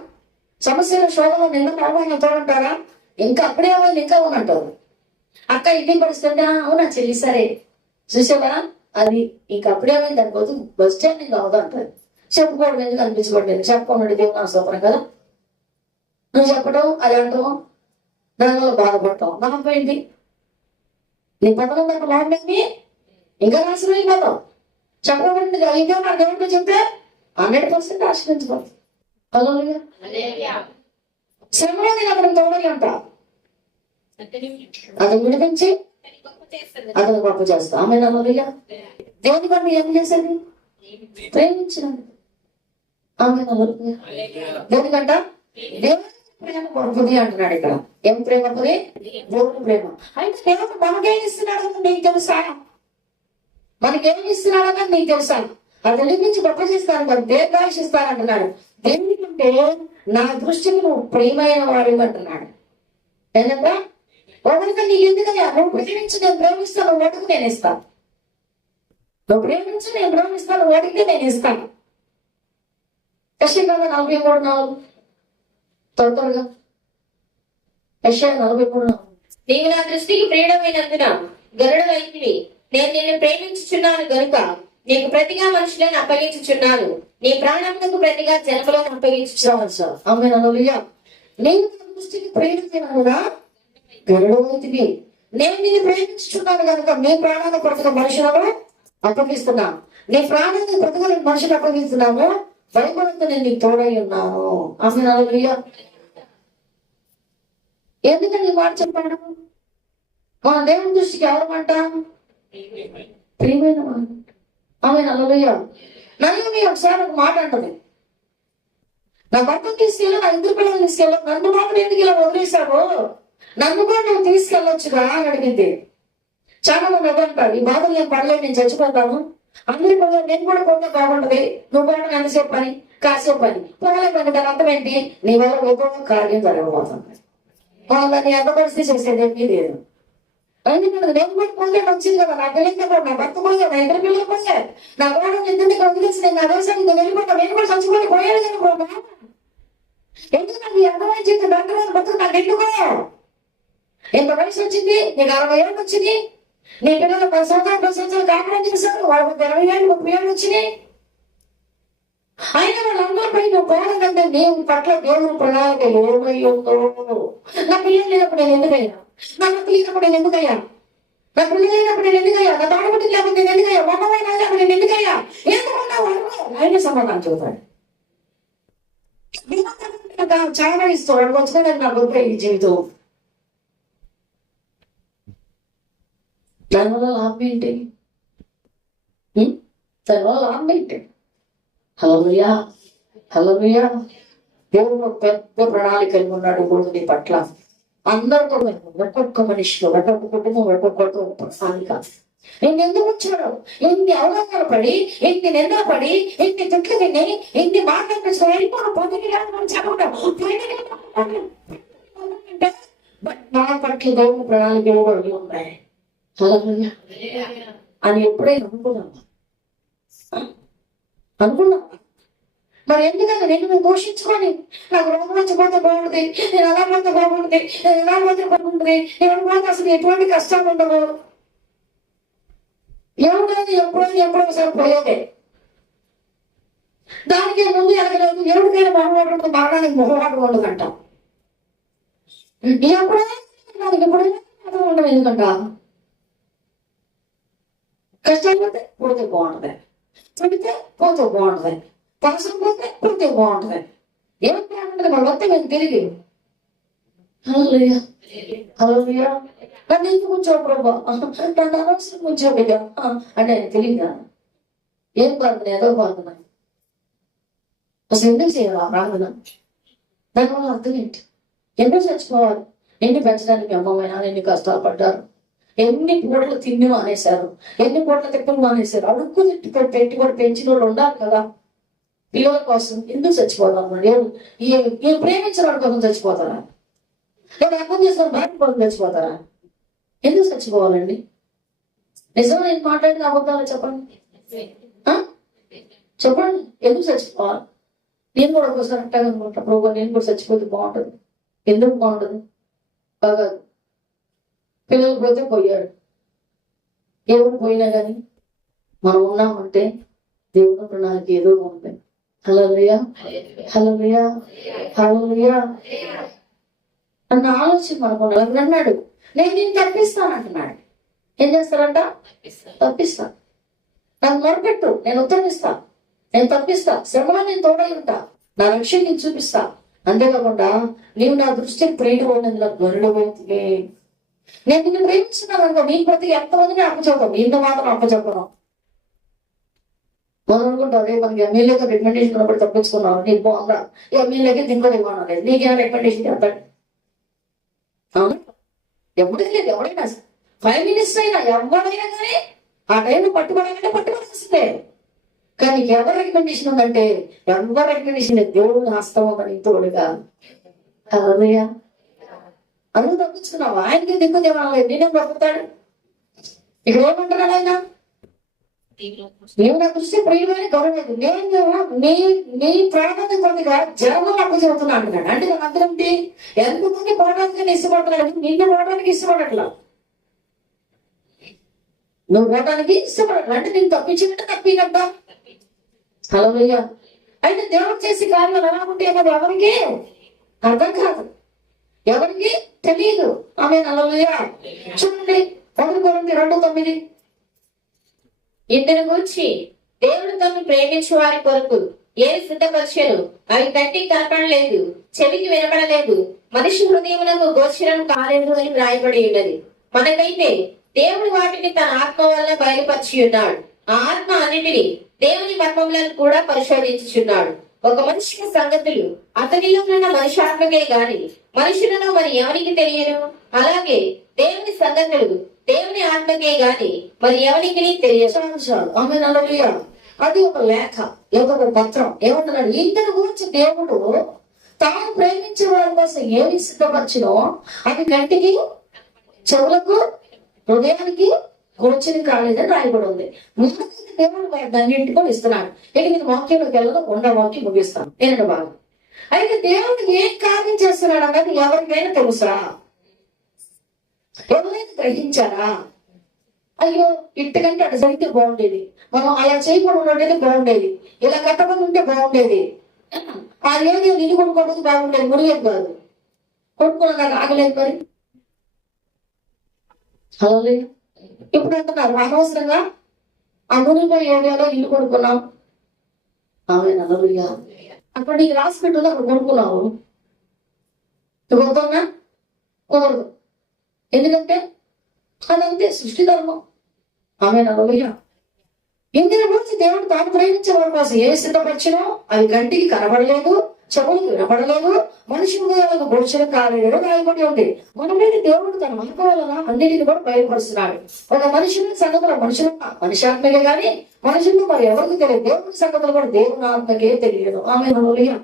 సమస్యల శోధనలో నిన్న ప్రభావం తోడుంటారా? ఇంకా అప్పుడే వాళ్ళు ఇంకా ఉన్నట్టారు. అక్క ఇంటికి పడుస్తుంటే అవునా చెల్లి సరే చూసావా అది ఇంకా అప్పుడేమైంది అనుకోదు, బస్ స్టాండ్ ఇంకా అవదా అంటారు. చెప్పుకోవడం ఎందుకు అనిపించబడలేదు? చెప్పుకోండి దేవుడు నా సూపరం కదా. నువ్వు చెప్పడం అది అంటావు, దానివల్ల బాధపడతావు. నమ్మకం ఏంటి? నీ పదం దాకా బాగుంటుంది, ఇంకా నాశనం అయిపోతావు. చెప్పబడింది ఇంకా నా దేవుడితో చెప్తే 100% ఆశ్రయించబడుతుంది. హల్లెలూయా. శ్రమలో నేను అతను తోడై ఉంటా, అతను విడిపించి అతను గొప్ప చేస్తా. ఆమె హల్లెలూయా. దేవుని కంటే ఏం చేసేది? ప్రేమించినది. ఆమె హల్లెలూయా. దేవునికంట దేవుని ప్రేమ గొప్పది అంటున్నాడు ఇక్కడ. ఏం ప్రేమ గొప్పది? దేవుని ప్రేమ. అయితే దేవుడు మనకేం ఇస్తున్నాడని నీకు తెలుసా? మనకేం ఇస్తున్నాడని నీకు తెలుసా? అతని నుంచి గొప్ప చేస్తాను కదా, దీర్ఘాయుషిస్తాను అంటున్నాడు. దేవునికంటే నా దృష్టికి నువ్వు ప్రియమైన వాడు అంటున్నాడు. ఏంటంటే ఒకరితో నీకు ఎందుకయ్యా? నువ్వు ప్రేమించి నేను ప్రేమిస్తాను, నువ్వు అడుగు నేను ఇస్తాను. నువ్వు ప్రేమించి నేను ప్రేమిస్తాను, అడిగితే నేను ఇస్తాను. యెషయా 43:4 త్వరగా. యెషయా 43:4. నీవు నా దృష్టికి ప్రియుడమైనందున గరుడవైతివి. నేను నిన్ను ప్రేమించుచున్నాను గనుక నీకు ప్రతిగా మనుషులను అప్పగించుచున్నాను. నీ ప్రాణములకు ప్రతిగా జనములను అప్పగించుచున్నాను. ఆమేన్. హల్లెలూయా. నేను నా దృష్టికి ప్రేమించినగా గరుడవైతివి. నేను నిన్ను ప్రేమించుచున్నాను కనుక నీ ప్రాణాన్ని ప్రతిగా మనుషులను అప్పగిస్తున్నాను. నీ ప్రాణాన్ని ప్రతిగా మనుషులు అప్పగిస్తున్నాను. భయపడంతో నేను నీకు తోడై ఉన్నాను. ఆమేన్. హల్లెలూయా. ఎందుకని ఈ మాట చెప్పాడు? మన దేవుని దృష్టికి ఎవరమంట? ప్రియమైన వాడు. ఆమేన్. హల్లెలూయా. నయోమి ఒకసారి ఒక మాట అంటది, నా భర్తను తీసుకెళ్ళి, నా ఇద్దరు పిల్లలు తీసుకెళ్ళి, నన్ను మాత్రం ఎందుకు ఇలా వదిలేశావు? నన్ను కూడా నువ్వు తీసుకెళ్ళొచ్చుగా అని అడిగింది. చాలా మంది అదంటారు, ఈ బాధలు నేను పడలేదు, నేను చచ్చిపోతాను, అందరి పనులు నేను కూడా పోతే బాగుంటది, నువ్వు కూడా ఎంతసేపు పని, కాసేపు పని, పోలే పని. దాని అర్థం ఏంటి? నీ వల్ల ఏదో కార్యం జరగబోతుంది. వాళ్ళని ఎంత పరిస్థితి చేసేది లేదు. ఎందుకంటే నేను కూడా పోతే మంచిది కదా, నా పిల్లలతో కూడా, నా భర్త పోయా, నా ఇద్దరు పిల్లలు పోయా, నా కూడా ఎందుకు వదిలేసి నేను నా దేశానికి నేను వెళ్ళిపోతా, నేను కూడా చచ్చిపోయి పోయాను కదా బాబా. ఎందుకంటే ఈ అర్థమైన చేతి డాక్టర్ బతుకు నాకు ఎందుకో? ఎంత వయసు వచ్చింది నీకు? 60 ఏళ్ళు వచ్చింది. నీ పిల్లలు 10 సంవత్సరాలు కాపురం చేశారు, వాళ్ళకి 20 ఏళ్ళు 30 ఏళ్ళు వచ్చినాయి. అయినా వాళ్ళందరిపై నువ్వు పోవాలంటే నేను పట్ల దేవుని ప్రణాళిక ఏమై ఉందో. నా పిల్లలు లేనప్పుడు నేను ఎందుకయ్యా? నా భర్త లేనప్పుడు నేను ఎందుకయ్యా? నా పిల్లలు లేనప్పుడు నేను ఎందుకయ్యా? నా తోడబుట్టి లేకపోతే నేను ఎందుకయ్యా? మొన్నమైన లేకపోతే నేను ఎందుకయ్యా? ఎందుకున్నావు? ఆయన సమాధానం చెబుతాడు. చాలా ఇస్తాడు, వచ్చిన నా గొప్ప ఈ జీవితం. దానివల్ల లాభం ఏంటి? దానివల్ల లాభం ఏంటి? హల్లెలూయా. హల్లెలూయా. దేవుడు పెద్ద ప్రణాళిక కలిగి ఉన్నాడు ఇప్పుడు నీ పట్ల. అందరితో ఒక్కొక్క మనిషిలో, ఒక్కొక్క కుటుంబం, ఒక్కొక్క ప్రణాళిక. నేను ఎందుకు వచ్చాడు? ఎన్ని అవగాహన పడి, ఎన్ని నిందలు పడి, ఎన్ని తిట్లు తిని, ఎన్ని మాటలు నా పట్ల దేవుడు ప్రణాళిక ఇవ్వబడి ఉన్నాయి. హల్లెలూయా అని ఎప్పుడైనా అనుకున్నావా? మరి ఎందుకంటే నేను పోషించుకొని నాకు రోగం వచ్చిపోతే బాగుంటుంది, నేను అలా పోతే బాగుంటుంది, నేను ఎలా పోతే బాగుంటుంది, నేను పోతే అసలు ఎటువంటి కష్టాలు ఉండవు. ఎవడైనా ఎప్పుడో ఒకసారి పోయేదే. దానికి ముందు ఎలాగలేదు, ఎవరికైనా మొహమాటం ఉంటుంది, మరణానికి మొహమాటం ఉండదంట. ఎప్పుడైనా దానికి ఎప్పుడైనా ఉండదు. ఎందుకంట కష్టాలు పోతే పోతే బాగుంటుంది, చదివితే పోతే బాగుంటుంది, పరసం పోతే పోతే బాగుంటుంది. ఏమి బాగుంటుంది? మన వస్తే మేము తిరిగి హల్లెలూయా. హల్లెలూయా. నన్ను ఎందుకు ఉంచావు ప్రభా? నన్ను అనవసరం ఉంచావు బిడ్డ అంటే ఆయన తెలియదా? ఏం ప్రార్థన? ఏదో ప్రార్థన. అసలు ఎందుకు చేయాలి ఆ ప్రార్థన? దానివల్ల అర్థం ఏంటి? ఎందుకు చచ్చిపోవాలి? ఎన్ని పెంచడానికి మీ అమ్మమైనా ఎన్ని కష్టాలు పడ్డారు, ఎన్ని పూటలు తిండి మానేశారు, ఎన్ని పూటల తిప్పలు మానేశారు. అడుక్కు పెట్టి కూడా పెంచిన వాళ్ళు ఉండాలి కదా పిల్లల కోసం. ఎందుకు చచ్చిపోతాను? ఈ ప్రేమించిన వాడి కోసం చచ్చిపోతారా? నేను అర్థం చేసుకుని బయట కోసం చచ్చిపోతారా? ఎందుకు చచ్చిపోవాలండి? నిజంగా నేను మాట్లాడిన అబద్ధాలు చెప్పండి, చెప్పండి. ఎందుకు చచ్చిపోవాలి? నేను కూడా ఒకసారి అంటాను అనుకుంటా, ప్రభు నేను కూడా చచ్చిపోతే బాగుంటుంది. ఎందుకు బాగుంటుంది? బాగా పిల్లలు పోతే పోయాడు. ఎవరు పోయినా కానీ మనం ఉన్నామంటే దేవుని ప్రణాళిక ఏదో ఉంటుంది. హల్లెలూయా. హల్లెలూయా. హల్లెలూయా అన్న ఆలోచన మనకు అన్నాడు, నేను నేను తప్పిస్తానంటున్నాడు. ఏం చేస్తారంట? తప్పిస్తా. నాకు మొరపెట్టు, నేను ఉత్తరిస్తా, నేను తప్పిస్తా, శ్రమలో నేను తోడై ఉంటా, నా లక్ష్యం నేను చూపిస్తా. అంతేకాకుండా నీవు నా దృష్టికి ప్రియుడు ఉన్నందులో గరుడవైతివి. నేను నిన్ను ప్రేమిస్తున్నాను అనుకో, నీ ప్రతి ఎంతమందిని అప్పచెప్తాం, నిన్ను మాత్రం అప్పచెప్పను. మనం అనుకుంటాం, అదే మనకి ఎమ్మెల్యేతో రికమెండేషన్ ఉన్నప్పుడు తప్పించుకున్నాను, నీకు బాగుందా? ఎమ్మెల్యేకి దింకోలేదు, బాగుండలేదు, నీకేమైనా రికమెండేషన్ చేస్తాడు? అవును, ఎప్పుడైనా లేదు. ఎవడైనా 5 మినిట్స్ అయినా ఎవరైనా కానీ ఆ టైంలో పట్టుబడాలంటే పట్టుకోవాల్సిందే. కానీ ఎవరి రికమెండేషన్ ఉందంటే ఎవరి రికమెండేషన్ దేవుని హస్తం అని తోడుగా. హల్లెలూయా. అందుకు తప్పించుకున్నావు. ఆయనకి దిక్కు దేవాలయం నేనేం తప్పుతాడు. ఇక్కడ ఏమంటున్నాడు ఆయన? నీవు నా దృష్టి ప్రియులని గౌరవలేదు. నేను నీ ప్రాణాన్ని కొద్దిగా జన్మలు అప్పు చెబుతున్నా అంటున్నాడు. అంటే దాని అర్థం ఏంటి? ఎంతమంది పోవడానికి ఇష్టపడుతున్నాడు, నిన్ను పోవడానికి ఇష్టపడట్లా. నువ్వు పోవడానికి ఇష్టపడట్లా అంటే నేను తప్పించినట్టు తప్పినట్ట. హల్లెలూయా. అయితే దేవుడు చేసే కార్యాలు ఎలా ఉంటాయి అన్నది ఎవరికి అర్థం కాదు, ఎవరికి తెలియదు. ఆమేన్. హల్లెలూయా. చూడండి 1 కొరింథీ 2:9. ఇందును గూర్చి దేవుడు తమ్ము ప్రేమించు వారి కొరకు ఏవి సిద్ధపరిచెను అవి కంటికి కనపడలేదు, చెవికి వినపడలేదు, మనిషి హృదయమునకు గోచరం కాలేదు అని వ్రాయబడి ఉన్నది. మనకైతే దేవుడు వాటిని తన ఆత్మ వల్ల బయలుపరిచి ఉన్నాడు. ఆ ఆత్మ అన్నిటిని దేవుని మర్మములను కూడా పరిశోధించుచున్నాడు. ఒక మనిషికి సంగతులు అతనిలో ఉన్న మనుషాత్మకే గాని మనుషులను మరి ఎవరికి తెలియను. అలాగే దేవుని సంగతులు దేవుని ఆత్మకే గాని మరి ఎవరికి తెలియదు. ఆమె హల్లెలూయా. అది ఒక లేఖ, లేదా ఒక పత్రం. ఏమంటున్నాడు? ఇంతకు గురించి దేవుడు తాను ప్రేమించే వారి కోసం ఏమి సిద్ధపరిచినో అది కంటికి, చెవులకు, హృదయానికి గోచరం కాలేదని రాయబడి ఉంది. దేవుడు అన్నింటికో ఇస్తున్నాడు. ఇక నేను వాక్యంలోకి వెళ్ళదు, 1వ వాక్యం ముగిస్తాను. నేను బాగా అయితే దేవుడు ఏం కార్యం చేస్తున్నాడు అన్నది ఎవరికైనా తెలుసా? ఎవరైనా గ్రహించారా? అయ్యో ఇంటికంటే అటు జరిగితే బాగుండేది, మనం అలా చేయకుండా ఉండేది బాగుండేది, ఇలా కట్టకుండా ఉంటే బాగుండేది, ఆ ఏరియా నిన్ను కొనుక్కోవడం బాగుండేది, మునిగేది కాదు, కొనుక్కోవడం నాకు ఆగలేదు. మరి హలో, ఇప్పుడు అంటున్నారు అనవసరంగా ఆ మునిగిపోయే ఏరియాలో ఇల్లు కొనుక్కున్నాం. ఆమె హల్లెలూయా. అక్కడ నీకు రాసి పెట్టులో అక్కడ కొనుక్కున్నావు, కుదరదున్నా కుదరదు. ఎందుకంటే అదంతే సృష్టి ధర్మం. ఆమె హల్లెలూయా. ఇందులో గురించి దేవుడు తాను ప్రేమించే వారి కోసం ఏ సిద్ధపరిచినో అవి కంటికి కనబడలేదు, చెవులకు వినపడలేదు, మనిషి హృదయాలకు గోచరం కాలేదు రాయబడి ఉంది. మనమేది దేవుడు తన మనకు వలన అన్నిటిని కూడా బయలుపరుస్తున్నాడు. ఒక మనుషుని సంగతులు మనుషాత్మకే గాని మనుషులు మరి ఎవరికి తెలియదు. దేవుని సంగతులు కూడా దేవుని ఆత్మకే తెలియదు. ఆమె హల్లెలూయా.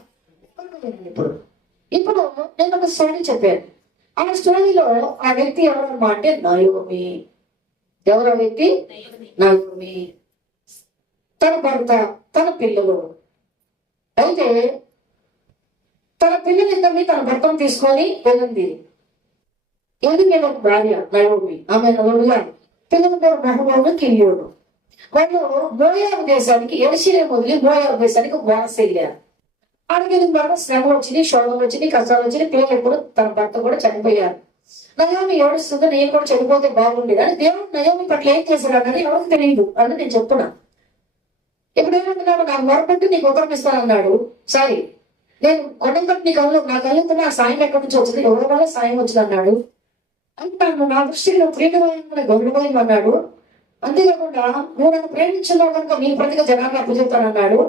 ఇప్పుడు నేను ఒక స్టోరీ చెప్పాను. ఆ స్టోరీలో ఆ వ్యక్తి ఎవరమ్మా అంటే నయోమి. ఎవరో వ్యక్తి? నయోమి. తన భర్త, తన పిల్లలు. అయితే తన పిల్లలిద్దరిని తన భర్తను తీసుకొని వెళ్ళింది. ఎలిమెల భార్య నయోమి. ఆమె హల్లెలూయా. పిల్లల పేరు మహమోను, కిల్యోను. వాళ్ళు మోయాబు దేశానికి, యెరూషలేము వదిలి మోయాబు దేశానికి వలస వెళ్ళారు. ఆడికి బాగా శ్రమలు వచ్చినాయి, శోభలు వచ్చినాయి, కష్టాలు వచ్చినాయి. పిల్లలు ఎప్పుడు తన భర్త కూడా చనిపోయారు. నయోమి ఏడుస్తుంది, నేను కూడా చనిపోతే బాగుండేది అని. దేవుడు నయోమి పట్ల ఏం చేశాడు అన్నది ఎవరికి తెలియదు అని నేను చెప్తున్నా. ఇప్పుడు ఏమంటున్నాడు? నాకు మొరపెట్టి నీకు ఉత్తరం ఇస్తానన్నాడు. సారీ, నేను కొండలు బట్టి నీ కళ్ళు, నా కళ్ళతో నా సాయం ఎక్కడి నుంచి వచ్చింది, ఎవరి వల్ల సాయం వచ్చింది అన్నాడు. అంటున్నాను, నా దృష్టికి నువ్వు ప్రియమైన గౌరవం అన్నాడు. అంతేకాకుండా నువ్వు నన్ను ప్రేమించున్నావు కనుక నీ ప్రతిగా జనాన్ని అప్పచెప్తానన్నాడు.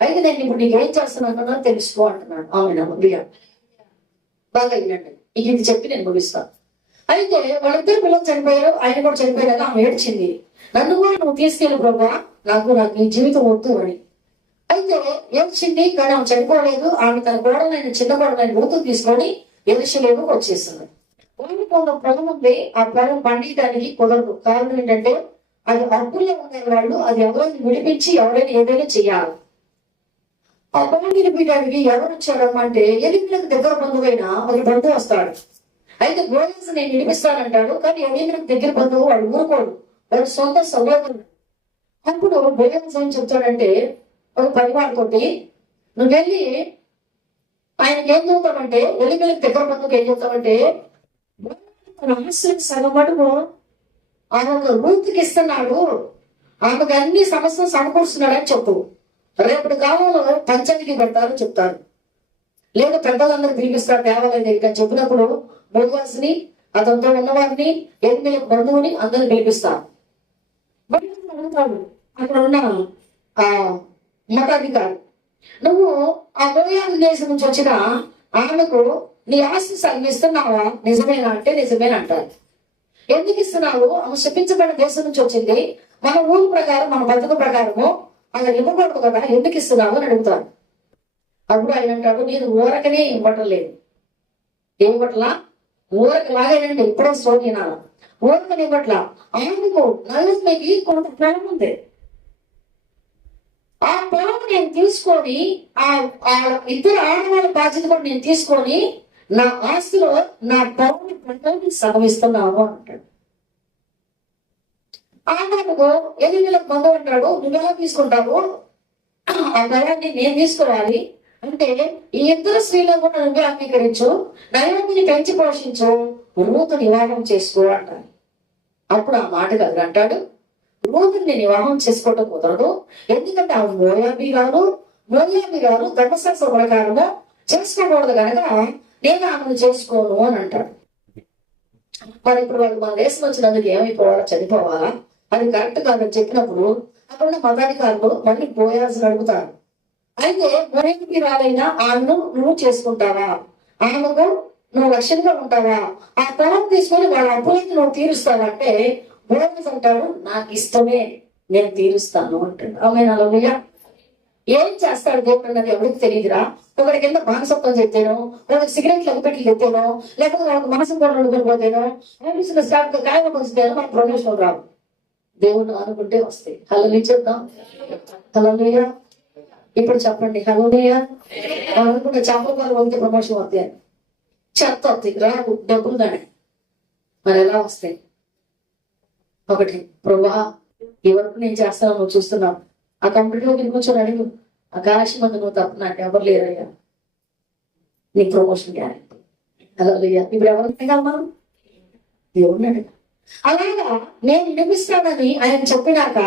అయితే నేను ఇప్పుడు నీకు ఏం చేస్తున్నాను తెలుసుకో అంటున్నాడు. ఆమె హల్లెలూయా. బాగా వినండి, ఇది చెప్పి నేను ముగిస్తాను. అయితే వాళ్ళిద్దరు పిల్లలు చనిపోయారు, ఆయన కూడా చనిపోయారు. ఆమె ఏడ్చింది, నన్ను కూడా నువ్వు తీసుకెళ్ళి ప్రభా, నాకు ఈ జీవితం వద్దు అని. అయితే ఏడ్చింది, కానీ ఆమె చనిపోలేదు. ఆమె తన కోడలైన చిన్న కోడలైన రూతును తీసుకొని యెరూషలేముకు వచ్చేస్తుంది. ఓడిపోయిన పొలం ఉంది, ఆ పొలం పండించడానికి కుదరదు. కారణం ఏంటంటే అది అప్పుల్లో ఉన్న వాళ్ళు అది ఎవరైనా విడిపించి ఎవరైనా ఏదైనా చేయాలి. ఆ పొలం విడిపించడానికి ఎవరు వచ్చారమ్మంటే ఎలిమిలకు దగ్గర బంధువైన ఒక బంధువు వస్తాడు. అయితే బోయజు నేను విడిపిస్తానంటాడు, కానీ ఎలిమిలకు దగ్గర బంధువు వాడు ఊరుకోడు, వాడు సొంత సహోదరుడు. అప్పుడు బోయజు ఏం చెప్తాడంటే ఒక పరివారంతోటి నువ్వు వెళ్ళి ఆయనకి ఏం చెబుతామంటే, ఎలిమిలకు దగ్గర బంధువుకి ఏం చెబుతామంటే, సగం మటుకు ఆమె రూతుకి ఇస్తున్నాడు, ఆమెకు అన్ని సమస్యలు సమకూరుస్తున్నాడు అని చెప్పు. రేపటి కాలంలో పంచాయతీ పెడతారని చెప్తారు, లేదా పెద్దలందరూ పిలిపిస్తారు దేవాలయం దగ్గరికి అని చెప్పినప్పుడు బోయజుని, అతనితో ఉన్నవారిని, ఎలిమిలకు బంధువుని అందరిని పిలిపిస్తారు. అడుగుతాడు అక్కడ ఉన్న ఆ మతాధికారి, నువ్వు ఆ మోయాబు దేశం నుంచి వచ్చిన ఆమెకు నీ ఆస్తి సగం ఇస్తున్నావా, నిజమేనా అంటే నిజమేనా అంటారు. ఎందుకు ఇస్తున్నావు? ఆమె శపించబడిన దేశం నుంచి వచ్చింది, మన ఊరు ప్రకారం మన పద్ధతి ప్రకారము అలా ఇవ్వకూడదు కదా, ఎందుకు ఇస్తున్నావు అని అడుగుతారు. అప్పుడు ఆయన అంటాడు, నేను ఊరకనే ఇవ్వటం లేదు. ఏం ఇవ్వట్లా? ఊరికి లాగేనండి ఇప్పుడే స్టోరీ వినాలి. ఊరకనివ్వట్ల ఆయనకు నలుగురికి కొంత పొలం ఉంది. ఆ పొలం నేను తీసుకొని ఆ ఇద్దరు ఆడవాళ్ళ బాధ్యత కూడా నేను తీసుకొని నా ఆస్తిలో నా పొలం పంటని సగమిస్తున్నాను అంటాడు. ఆమెకు 8,000 బంధువు అంటాడు, నువ్వెలా తీసుకుంటావు? ఆ పొలాన్ని నేను తీసుకోవాలి అంటే ఈ ఇద్దరు స్త్రీలను కూడా నువ్వే అంగీకరించు, నయోమిని పెంచి పోషించు, రూతుని వివాహం చేసుకో అంటాడు. అప్పుడు ఆ మాట కదా అంటాడు, రూతుని వివాహం చేసుకోవటం కుదరదు, ఎందుకంటే ఆ మోయాబీ గారు ధర్మశాస్త్ర ప్రకారము చేసుకోకూడదు కనుక నేను ఆమెను చేసుకోను అని అంటాడు. మరి ఇప్పుడు వాళ్ళు మన దేశం వచ్చినందుకు ఏమైపోవాలా, చనిపోవాలా? అది కరెక్ట్ కాదని చెప్పినప్పుడు అక్కడ మతాధికారులు మళ్ళీ బోయాజుని అడుగుతారు. అయితే మోయాబీరాలైనా ఆమెను నువ్వు చేసుకుంటావా, ఆమెకు నువ్వు లక్ష్యంగా ఉంటావా, ఆ పొలం తీసుకొని వాళ్ళ అప్పులైతే నువ్వు తీరుస్తావంటే బోయాజు అంటాడు, నాకు ఇష్టమే, నేను తీరుస్తాను అంటాడు. ఆమె హల్లెలూయా. ఏం చేస్తాడు దేవుడు అన్నది ఎవరికి తెలియదురా. ఒకటి కింద బానిసత్వం చెప్తేనో, ఒకరికి సిగరెట్లు అగ్గిపెట్లు చెప్తేనో, లేకపోతే వాళ్ళకి మనసు కూడా పోతేనో, అనిపిస్తున్న స్టాక్ కాయలు పంచుతేనో మనకు ప్రమోషన్ రావు. దేవుడు అనుకుంటే వస్తాయి. హల్లెలూయా చెప్తాం. హల్లెలూయా. ఇప్పుడు చెప్పండి హల్లెలూయా. అనుకుంటే చేపల పాలు పోతే ప్రమోషన్ వస్తాయి, చెత్త వస్తాయి, రావు, డబ్బులు దాని. మరి ఎలా వస్తాయి? ఒకటి ప్రభా ఈ వరకు నేను చేస్తాను, నువ్వు చూస్తున్నావు. ఆ కంప్యూటర్లో కూర్చొని అడిగు, ఆకాశం మంది నువ్వు తప్ప నాకు ఎవరు లేరయ్యా, నీ ప్రమోషన్ గ్యారెంటీ. హల్లెలూయా. ఇప్పుడు ఎవరు తినాలి మనం? దేవుడిని అడిగా. అలాగా నేను వినిపిస్తానని ఆయన చెప్పినాక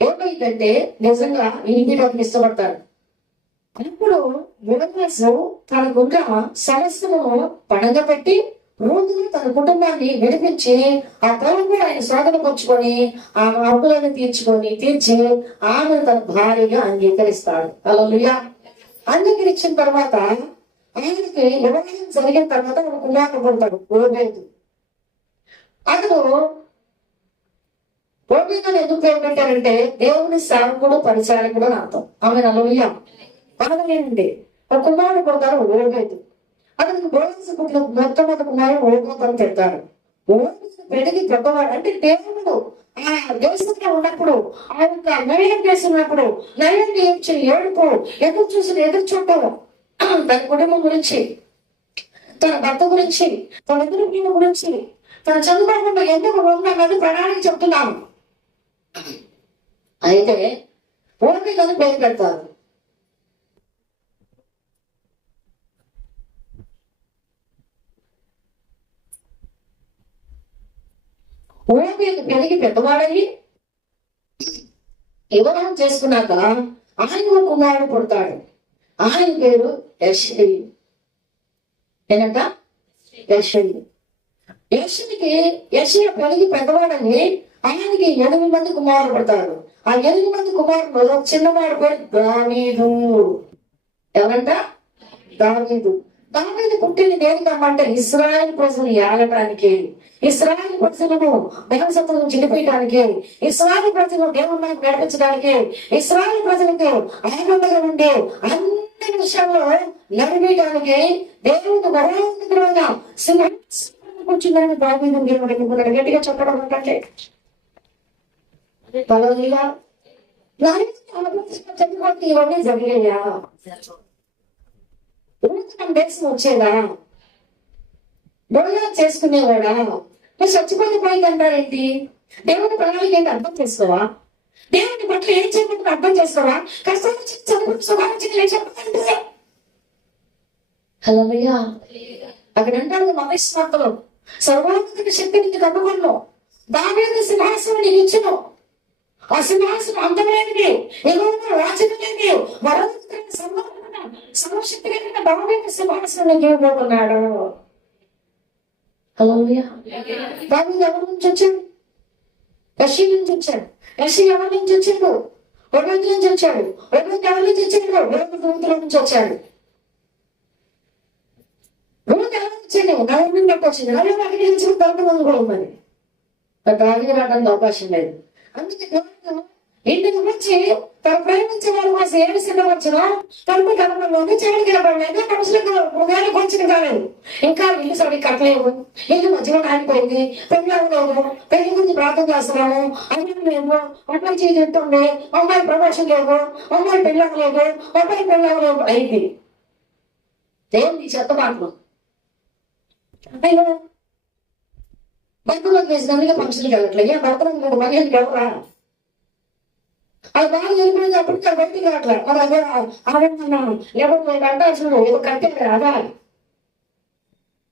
ఏమైందంటే నిజంగా వినిపించడానికి ఇష్టపడతారు. అప్పుడు బోయజు తనకున్న సమస్యను పణంగ పెట్టి రూతును తన కుటుంబాన్ని విడిపించి ఆ పొలం కూడా ఆయన స్వాధీనపరుచుకొని ఆ అప్పులను తీర్చి ఆమెను తన భార్యగా అంగీకరిస్తాడు. హల్లెలూయా. అంగీకరించిన తర్వాత ఆయనకి వివాహం జరిగిన తర్వాత ఒక కుమారుడు పుడతాడు, ఓబేదు. అతను ఓబేదుని ఎందుకు పేరు పెట్టారంటే దేవుని సేవకుడు, పరిచారకుడు అని అర్థం. ఆమె హల్లెలూయా. బాధలేనండి. ఒక కుమారుడు పుడతారు, ఓబేదు. అతనికి బోయజు పుట్టిన మొట్టమొదటి కుమారుడు ఓబేదు అని పెడతారు. ఓబేదు పెరిగి పెద్దవాడు అంటే దేవుడు ఆ దేశంలో ఉన్నప్పుడు, ఆ యొక్క నయం చేసినప్పుడు నయం ఏడుపు ఎదురు చూడటం, తన కుటుంబం గురించి, తన భర్త గురించి, తన ఎదురు గురించి, తన చదువుకోకుండా ఎందుకు ఉండాలని ప్రణాళిక చెప్తున్నాను. అయితే ఓబేదు పేరు పెడతారు. ఓబేదు పెరిగి పెద్దవాడని వివాహం చేసుకున్నాక ఆయన కుమారుడు పుడతాడు. ఆయన పేరు యెషయి. ఏంటంట? యెషయి. యెషయి పెరిగి పెద్దవాడని ఆయనకి 8 మంది కుమారులు పడతారు. ఆ 8 మంది కుమారులు చిన్నవాడు పేరు దావీదు. ఎవరంట? దావీదు. దావీదు పుట్టిన దేనికమ్మంటే ఇశ్రాయేలు ప్రజలు ఏలటానికి, ఇశ్రాయేలు ప్రజలను బానిసత్వం నుంచి విడిపించడానికి, ఇశ్రాయేలు ప్రజలను దేవుని వైపు నడిపించడానికి, ఇశ్రాయేలు ప్రజలకు ఆనందంగా ఉండి అన్ని విషయాల్లో నడిపించడానికి దేవుడు మరోగా సింహాసనం కూర్చున్నాడని దావీదు దేవుడు గట్టిగా చెప్పడం అంటే హల్లెలూయా. చదువుకోండి, ఇవన్నీ జరిగాయా? దేశం వచ్చేదా? బోయా చేసుకునేవాడా? నువ్వు చచ్చిపోయిపోయింది అంటారేంటి? దేవుని ప్రణాళిక ఏంటి అర్థం చేసుకోవా? దేవుని పట్ల ఏం చేయకుండా అర్థం చేసుకోవా? కష్టాలు చదువుకుంటే హల్లెలూయా. అక్కడ అంటారు మహేశ్వర్తలు సర్వోన్నత శక్తి నీకు కనుగొను, దావీదు సింహాసనం నీకు ఇచ్చును. ఆ సింహాసనం అందమైనది, ఎగువ రాజులేని సర్వశక్తి కలిగిన దావీదు సింహాసనం ఇవ్వబోతున్నాడు. హల్లెలూయా. దావీదు ఎవరి నుంచి వచ్చాడు? యెషయి నుంచి వచ్చాడు. యెషయి ఎవరి నుంచి వచ్చాడు? ఓబేదు నుంచి వచ్చాడు. ఓబేదు ఎవరి నుంచి వచ్చాడు? రూతుల నుంచి వచ్చాడు. రూతు ఎవరి నుంచి వచ్చాడు? నయోమి నుంచి వచ్చింది. నయోమి అక్కడి నుంచి 11 మంది కూడా ఉన్నది. దావీదు రావడానికి అవకాశం లేదు. అందుకే ఇంటికి వచ్చి తన ప్రేమించే వారి కోసం ఏమి సిద్ధపరిచిన తలుపు కలపలేదు, చెవులు కలపలేదు, మనుషులకు హృదయానికి వచ్చిన కాలేదు. ఇంకా ఇల్లు సరి కట్టలేవు, ఇల్లు మధ్యలో ఆగిపోయింది, పెళ్లి అవ్వలేదు, పెళ్లి గురించి ప్రార్థన చేస్తున్నాము, అన్ని లేవు, అబ్బాయి చేస్తుంది, అమ్మాయి ప్రమోషన్ లేదు, అమ్మాయి పెళ్లి అవ్వలేదు, అబ్బాయి పెళ్లి అవ్వలేదు అయింది. దేవుని చెత్త మాటలు అయ్యో భర్తలోకి వేసినందుకే ఫంక్షన్కి వెళ్ళట్లేదు. భర్తలకు మర్యాదకి ఎవరా అది బాగా వెళ్ళిపోయింది. అప్పటికి బయటికి రావట్లేదు. మరి అదే ఆడమన్నాను ఎవరు అంటాల్సిన ఏదో కట్టారు అదా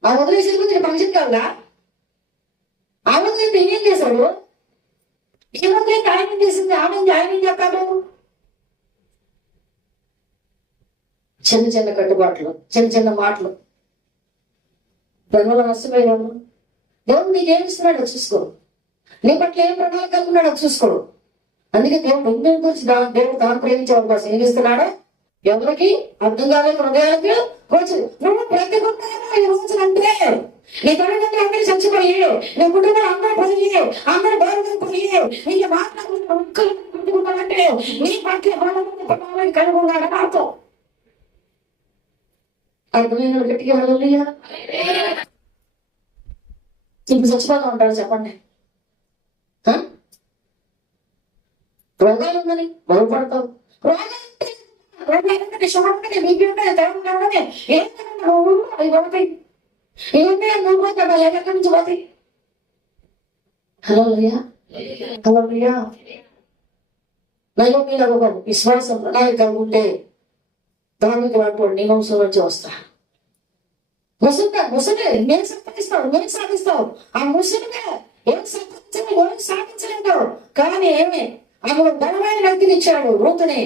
ఆ వదిలేసి నేను ఫంక్షన్ కావాలా? ఆ వదిలేంటే ఏం చేశాడు? ఈ వదిలేంటే ఆయన ఏం చేసింది? ఆయన ఏం చెప్పాడు? చిన్న చిన్న కట్టుబాట్లు, చిన్న చిన్న మాటలు దానివల్ల నష్టపోయాను. దేవుడు నీకు ఏమి ఇస్తున్నాడో చూసుకో, నీ పట్ల ఏం ప్రణాళిక కలుగున్నాడో చూసుకో. అందుకే దేవుడు ఇండియన్ గురించి దేవుడు తాను ప్రేమించే కోసం ఏం ఇస్తున్నాడో ఎవరికి అర్థం కాలేదు. హృదయాలకు కొంచెం నువ్వు ప్రతి ఈ రోజు అంటే నీ తల్లిదండ్రులు అందరూ చచ్చిపోయి, నీ కుటుంబం అందరూ పోయి, అందరూ బాధలు పోయి, నీకు మాట్లాడుకుంటున్నావంటే నీ పట్ల కలిగి ఉన్నాడని అర్థం. అర్థమైన గట్టిగా వెళ్ళలేయా? ఇప్పుడు చచ్చిపోతా ఉంటాడు చెప్పండి. రోగాలు ఉందని బాగుపడతావు, ఎక్కడి నుంచి పోతాయి? హలో నయ్యో మీద ఒక విశ్వాసం ప్రణాళిక ఉంటే దానికి వాడు నీ వంశం నుంచి వస్తా. ముసలి నేను సంపాదిస్తావు, నేను సాధిస్తావు. ఆ ముసలిగా ఏం సాధించలేదు. కానీ ఏమి ఆమె బలమైన వ్యక్తిని ఇచ్చాడు రూతుని,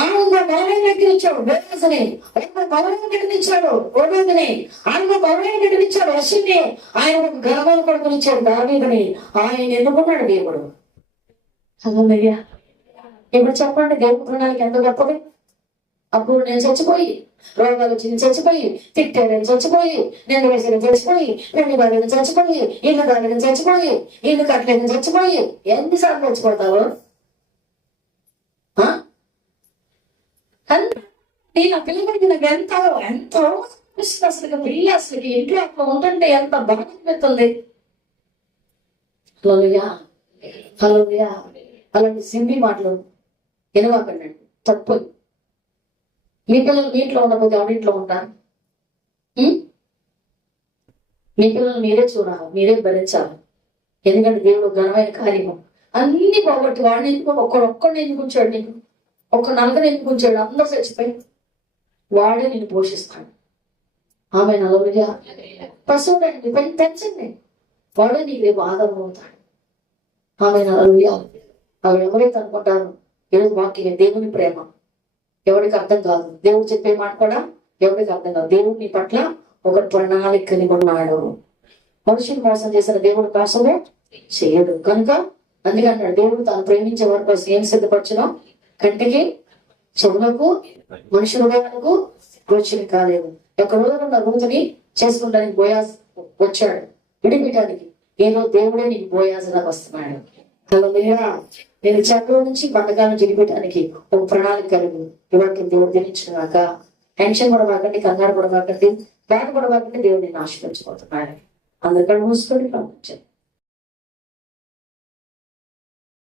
ఆమె బలమైన వ్యక్తిని ఇచ్చాడు బోయజుని, ఆయన బలమైన వ్యక్తిని ఇచ్చాడు ఓబేదుని, ఆయన బలమైన వ్యక్తిని ఇచ్చాడు యెషూని, ఆయన ఘనమైన కొడుకుని ఇచ్చాడు దావీదుని. ఆయన ఎన్నుకున్నాడు దేవుడు. హల్లెలూయా. ఇప్పుడు చెప్పండి దేవుడి ప్రణాళిక ఎంత గొప్పది. అప్పుడు నేను చచ్చిపోయి, రోగాలు వచ్చి చచ్చిపోయి, తిట్టారని చచ్చిపోయి, నేను వేసిన చచ్చిపోయి, రెండు బాగా చచ్చిపోయి, ఇల్లు బాగా చచ్చిపోయి, ఇల్లు కట్టలేదని చచ్చిపోయి, ఎన్నిసార్లు చచ్చిపోతావు? నా పిల్లలకి నాకు ఎంతో అసలు పిల్ల అసలు ఇంట్లో అట్లా ఉంటుంటే ఎంత బాధ పెడుతుంది. హల్లెలూయా. అలాంటి సింపి మాటలు వినవాకండి, తప్పు. మీ పిల్లలు మీ ఇంట్లో ఉండకపోతే ఎవరింట్లో ఉంటారు? మీ పిల్లలు మీరే చూడాలి, మీరే భరించాలి. ఎందుకంటే దేవుడు ఘనమైన కార్యము అన్ని పోగొట్టి వాడిని ఒక్కడిని ఎన్నుకుంటాడు, నీకు ఒక్క నలుగురు ఎన్నుకుంటాడు, అందరూ చచ్చిపోయి వాడే నేను పోషిస్తాడు. ఆమె నలుగురిగా పశువుడండి పెంచండి, వాడే నీకు రేపు ఆధారం అవుతాడు. ఆమె నలుగురిగా అవి ఎవరైతే అనుకుంటారు ఈరోజు వాక్యం దేవుని ప్రేమ ఎవరికి అర్థం కాదు. దేవుడు చెప్పే మాట కూడా ఎవరికి అర్థం కాదు. దేవుడు నీ పట్ల ఒక ప్రణాళిక కలిగి ఉన్నాడు. మనుషుని మోసం చేసిన దేవుడు కోసమే చేయడు కనుక అందుకే అంటాడు దేవుడు తాను ప్రేమించే వారి కోసం ఏం సిద్ధపరచునో కంటికి, చెవులకు, మనుషుల హృదయాలకు గోచరం కాలేదు. ఒక రోజున రూతుని చేసుకుంటానికి బోయాజ్ వచ్చాడు విడిపించడానికి. ఏదో దేవుడే నీకు బోయాజులా వస్తున్నాడు. హల్లెలూయా. నేను చక్రం నుంచి బంధకాలను విడిపించడానికి ఒక ప్రణాళిక కలిగి ఇవాళ దేవుడు దినించుగాక. టెన్షన్ కూడా కాకండి, కంగారు కూడా కాకండి, బాధ కూడా కాకండి. దేవుడిని ఆశీర్వదించబోతున్నాడు. అందరికీ మూసుకొని పంపించండి.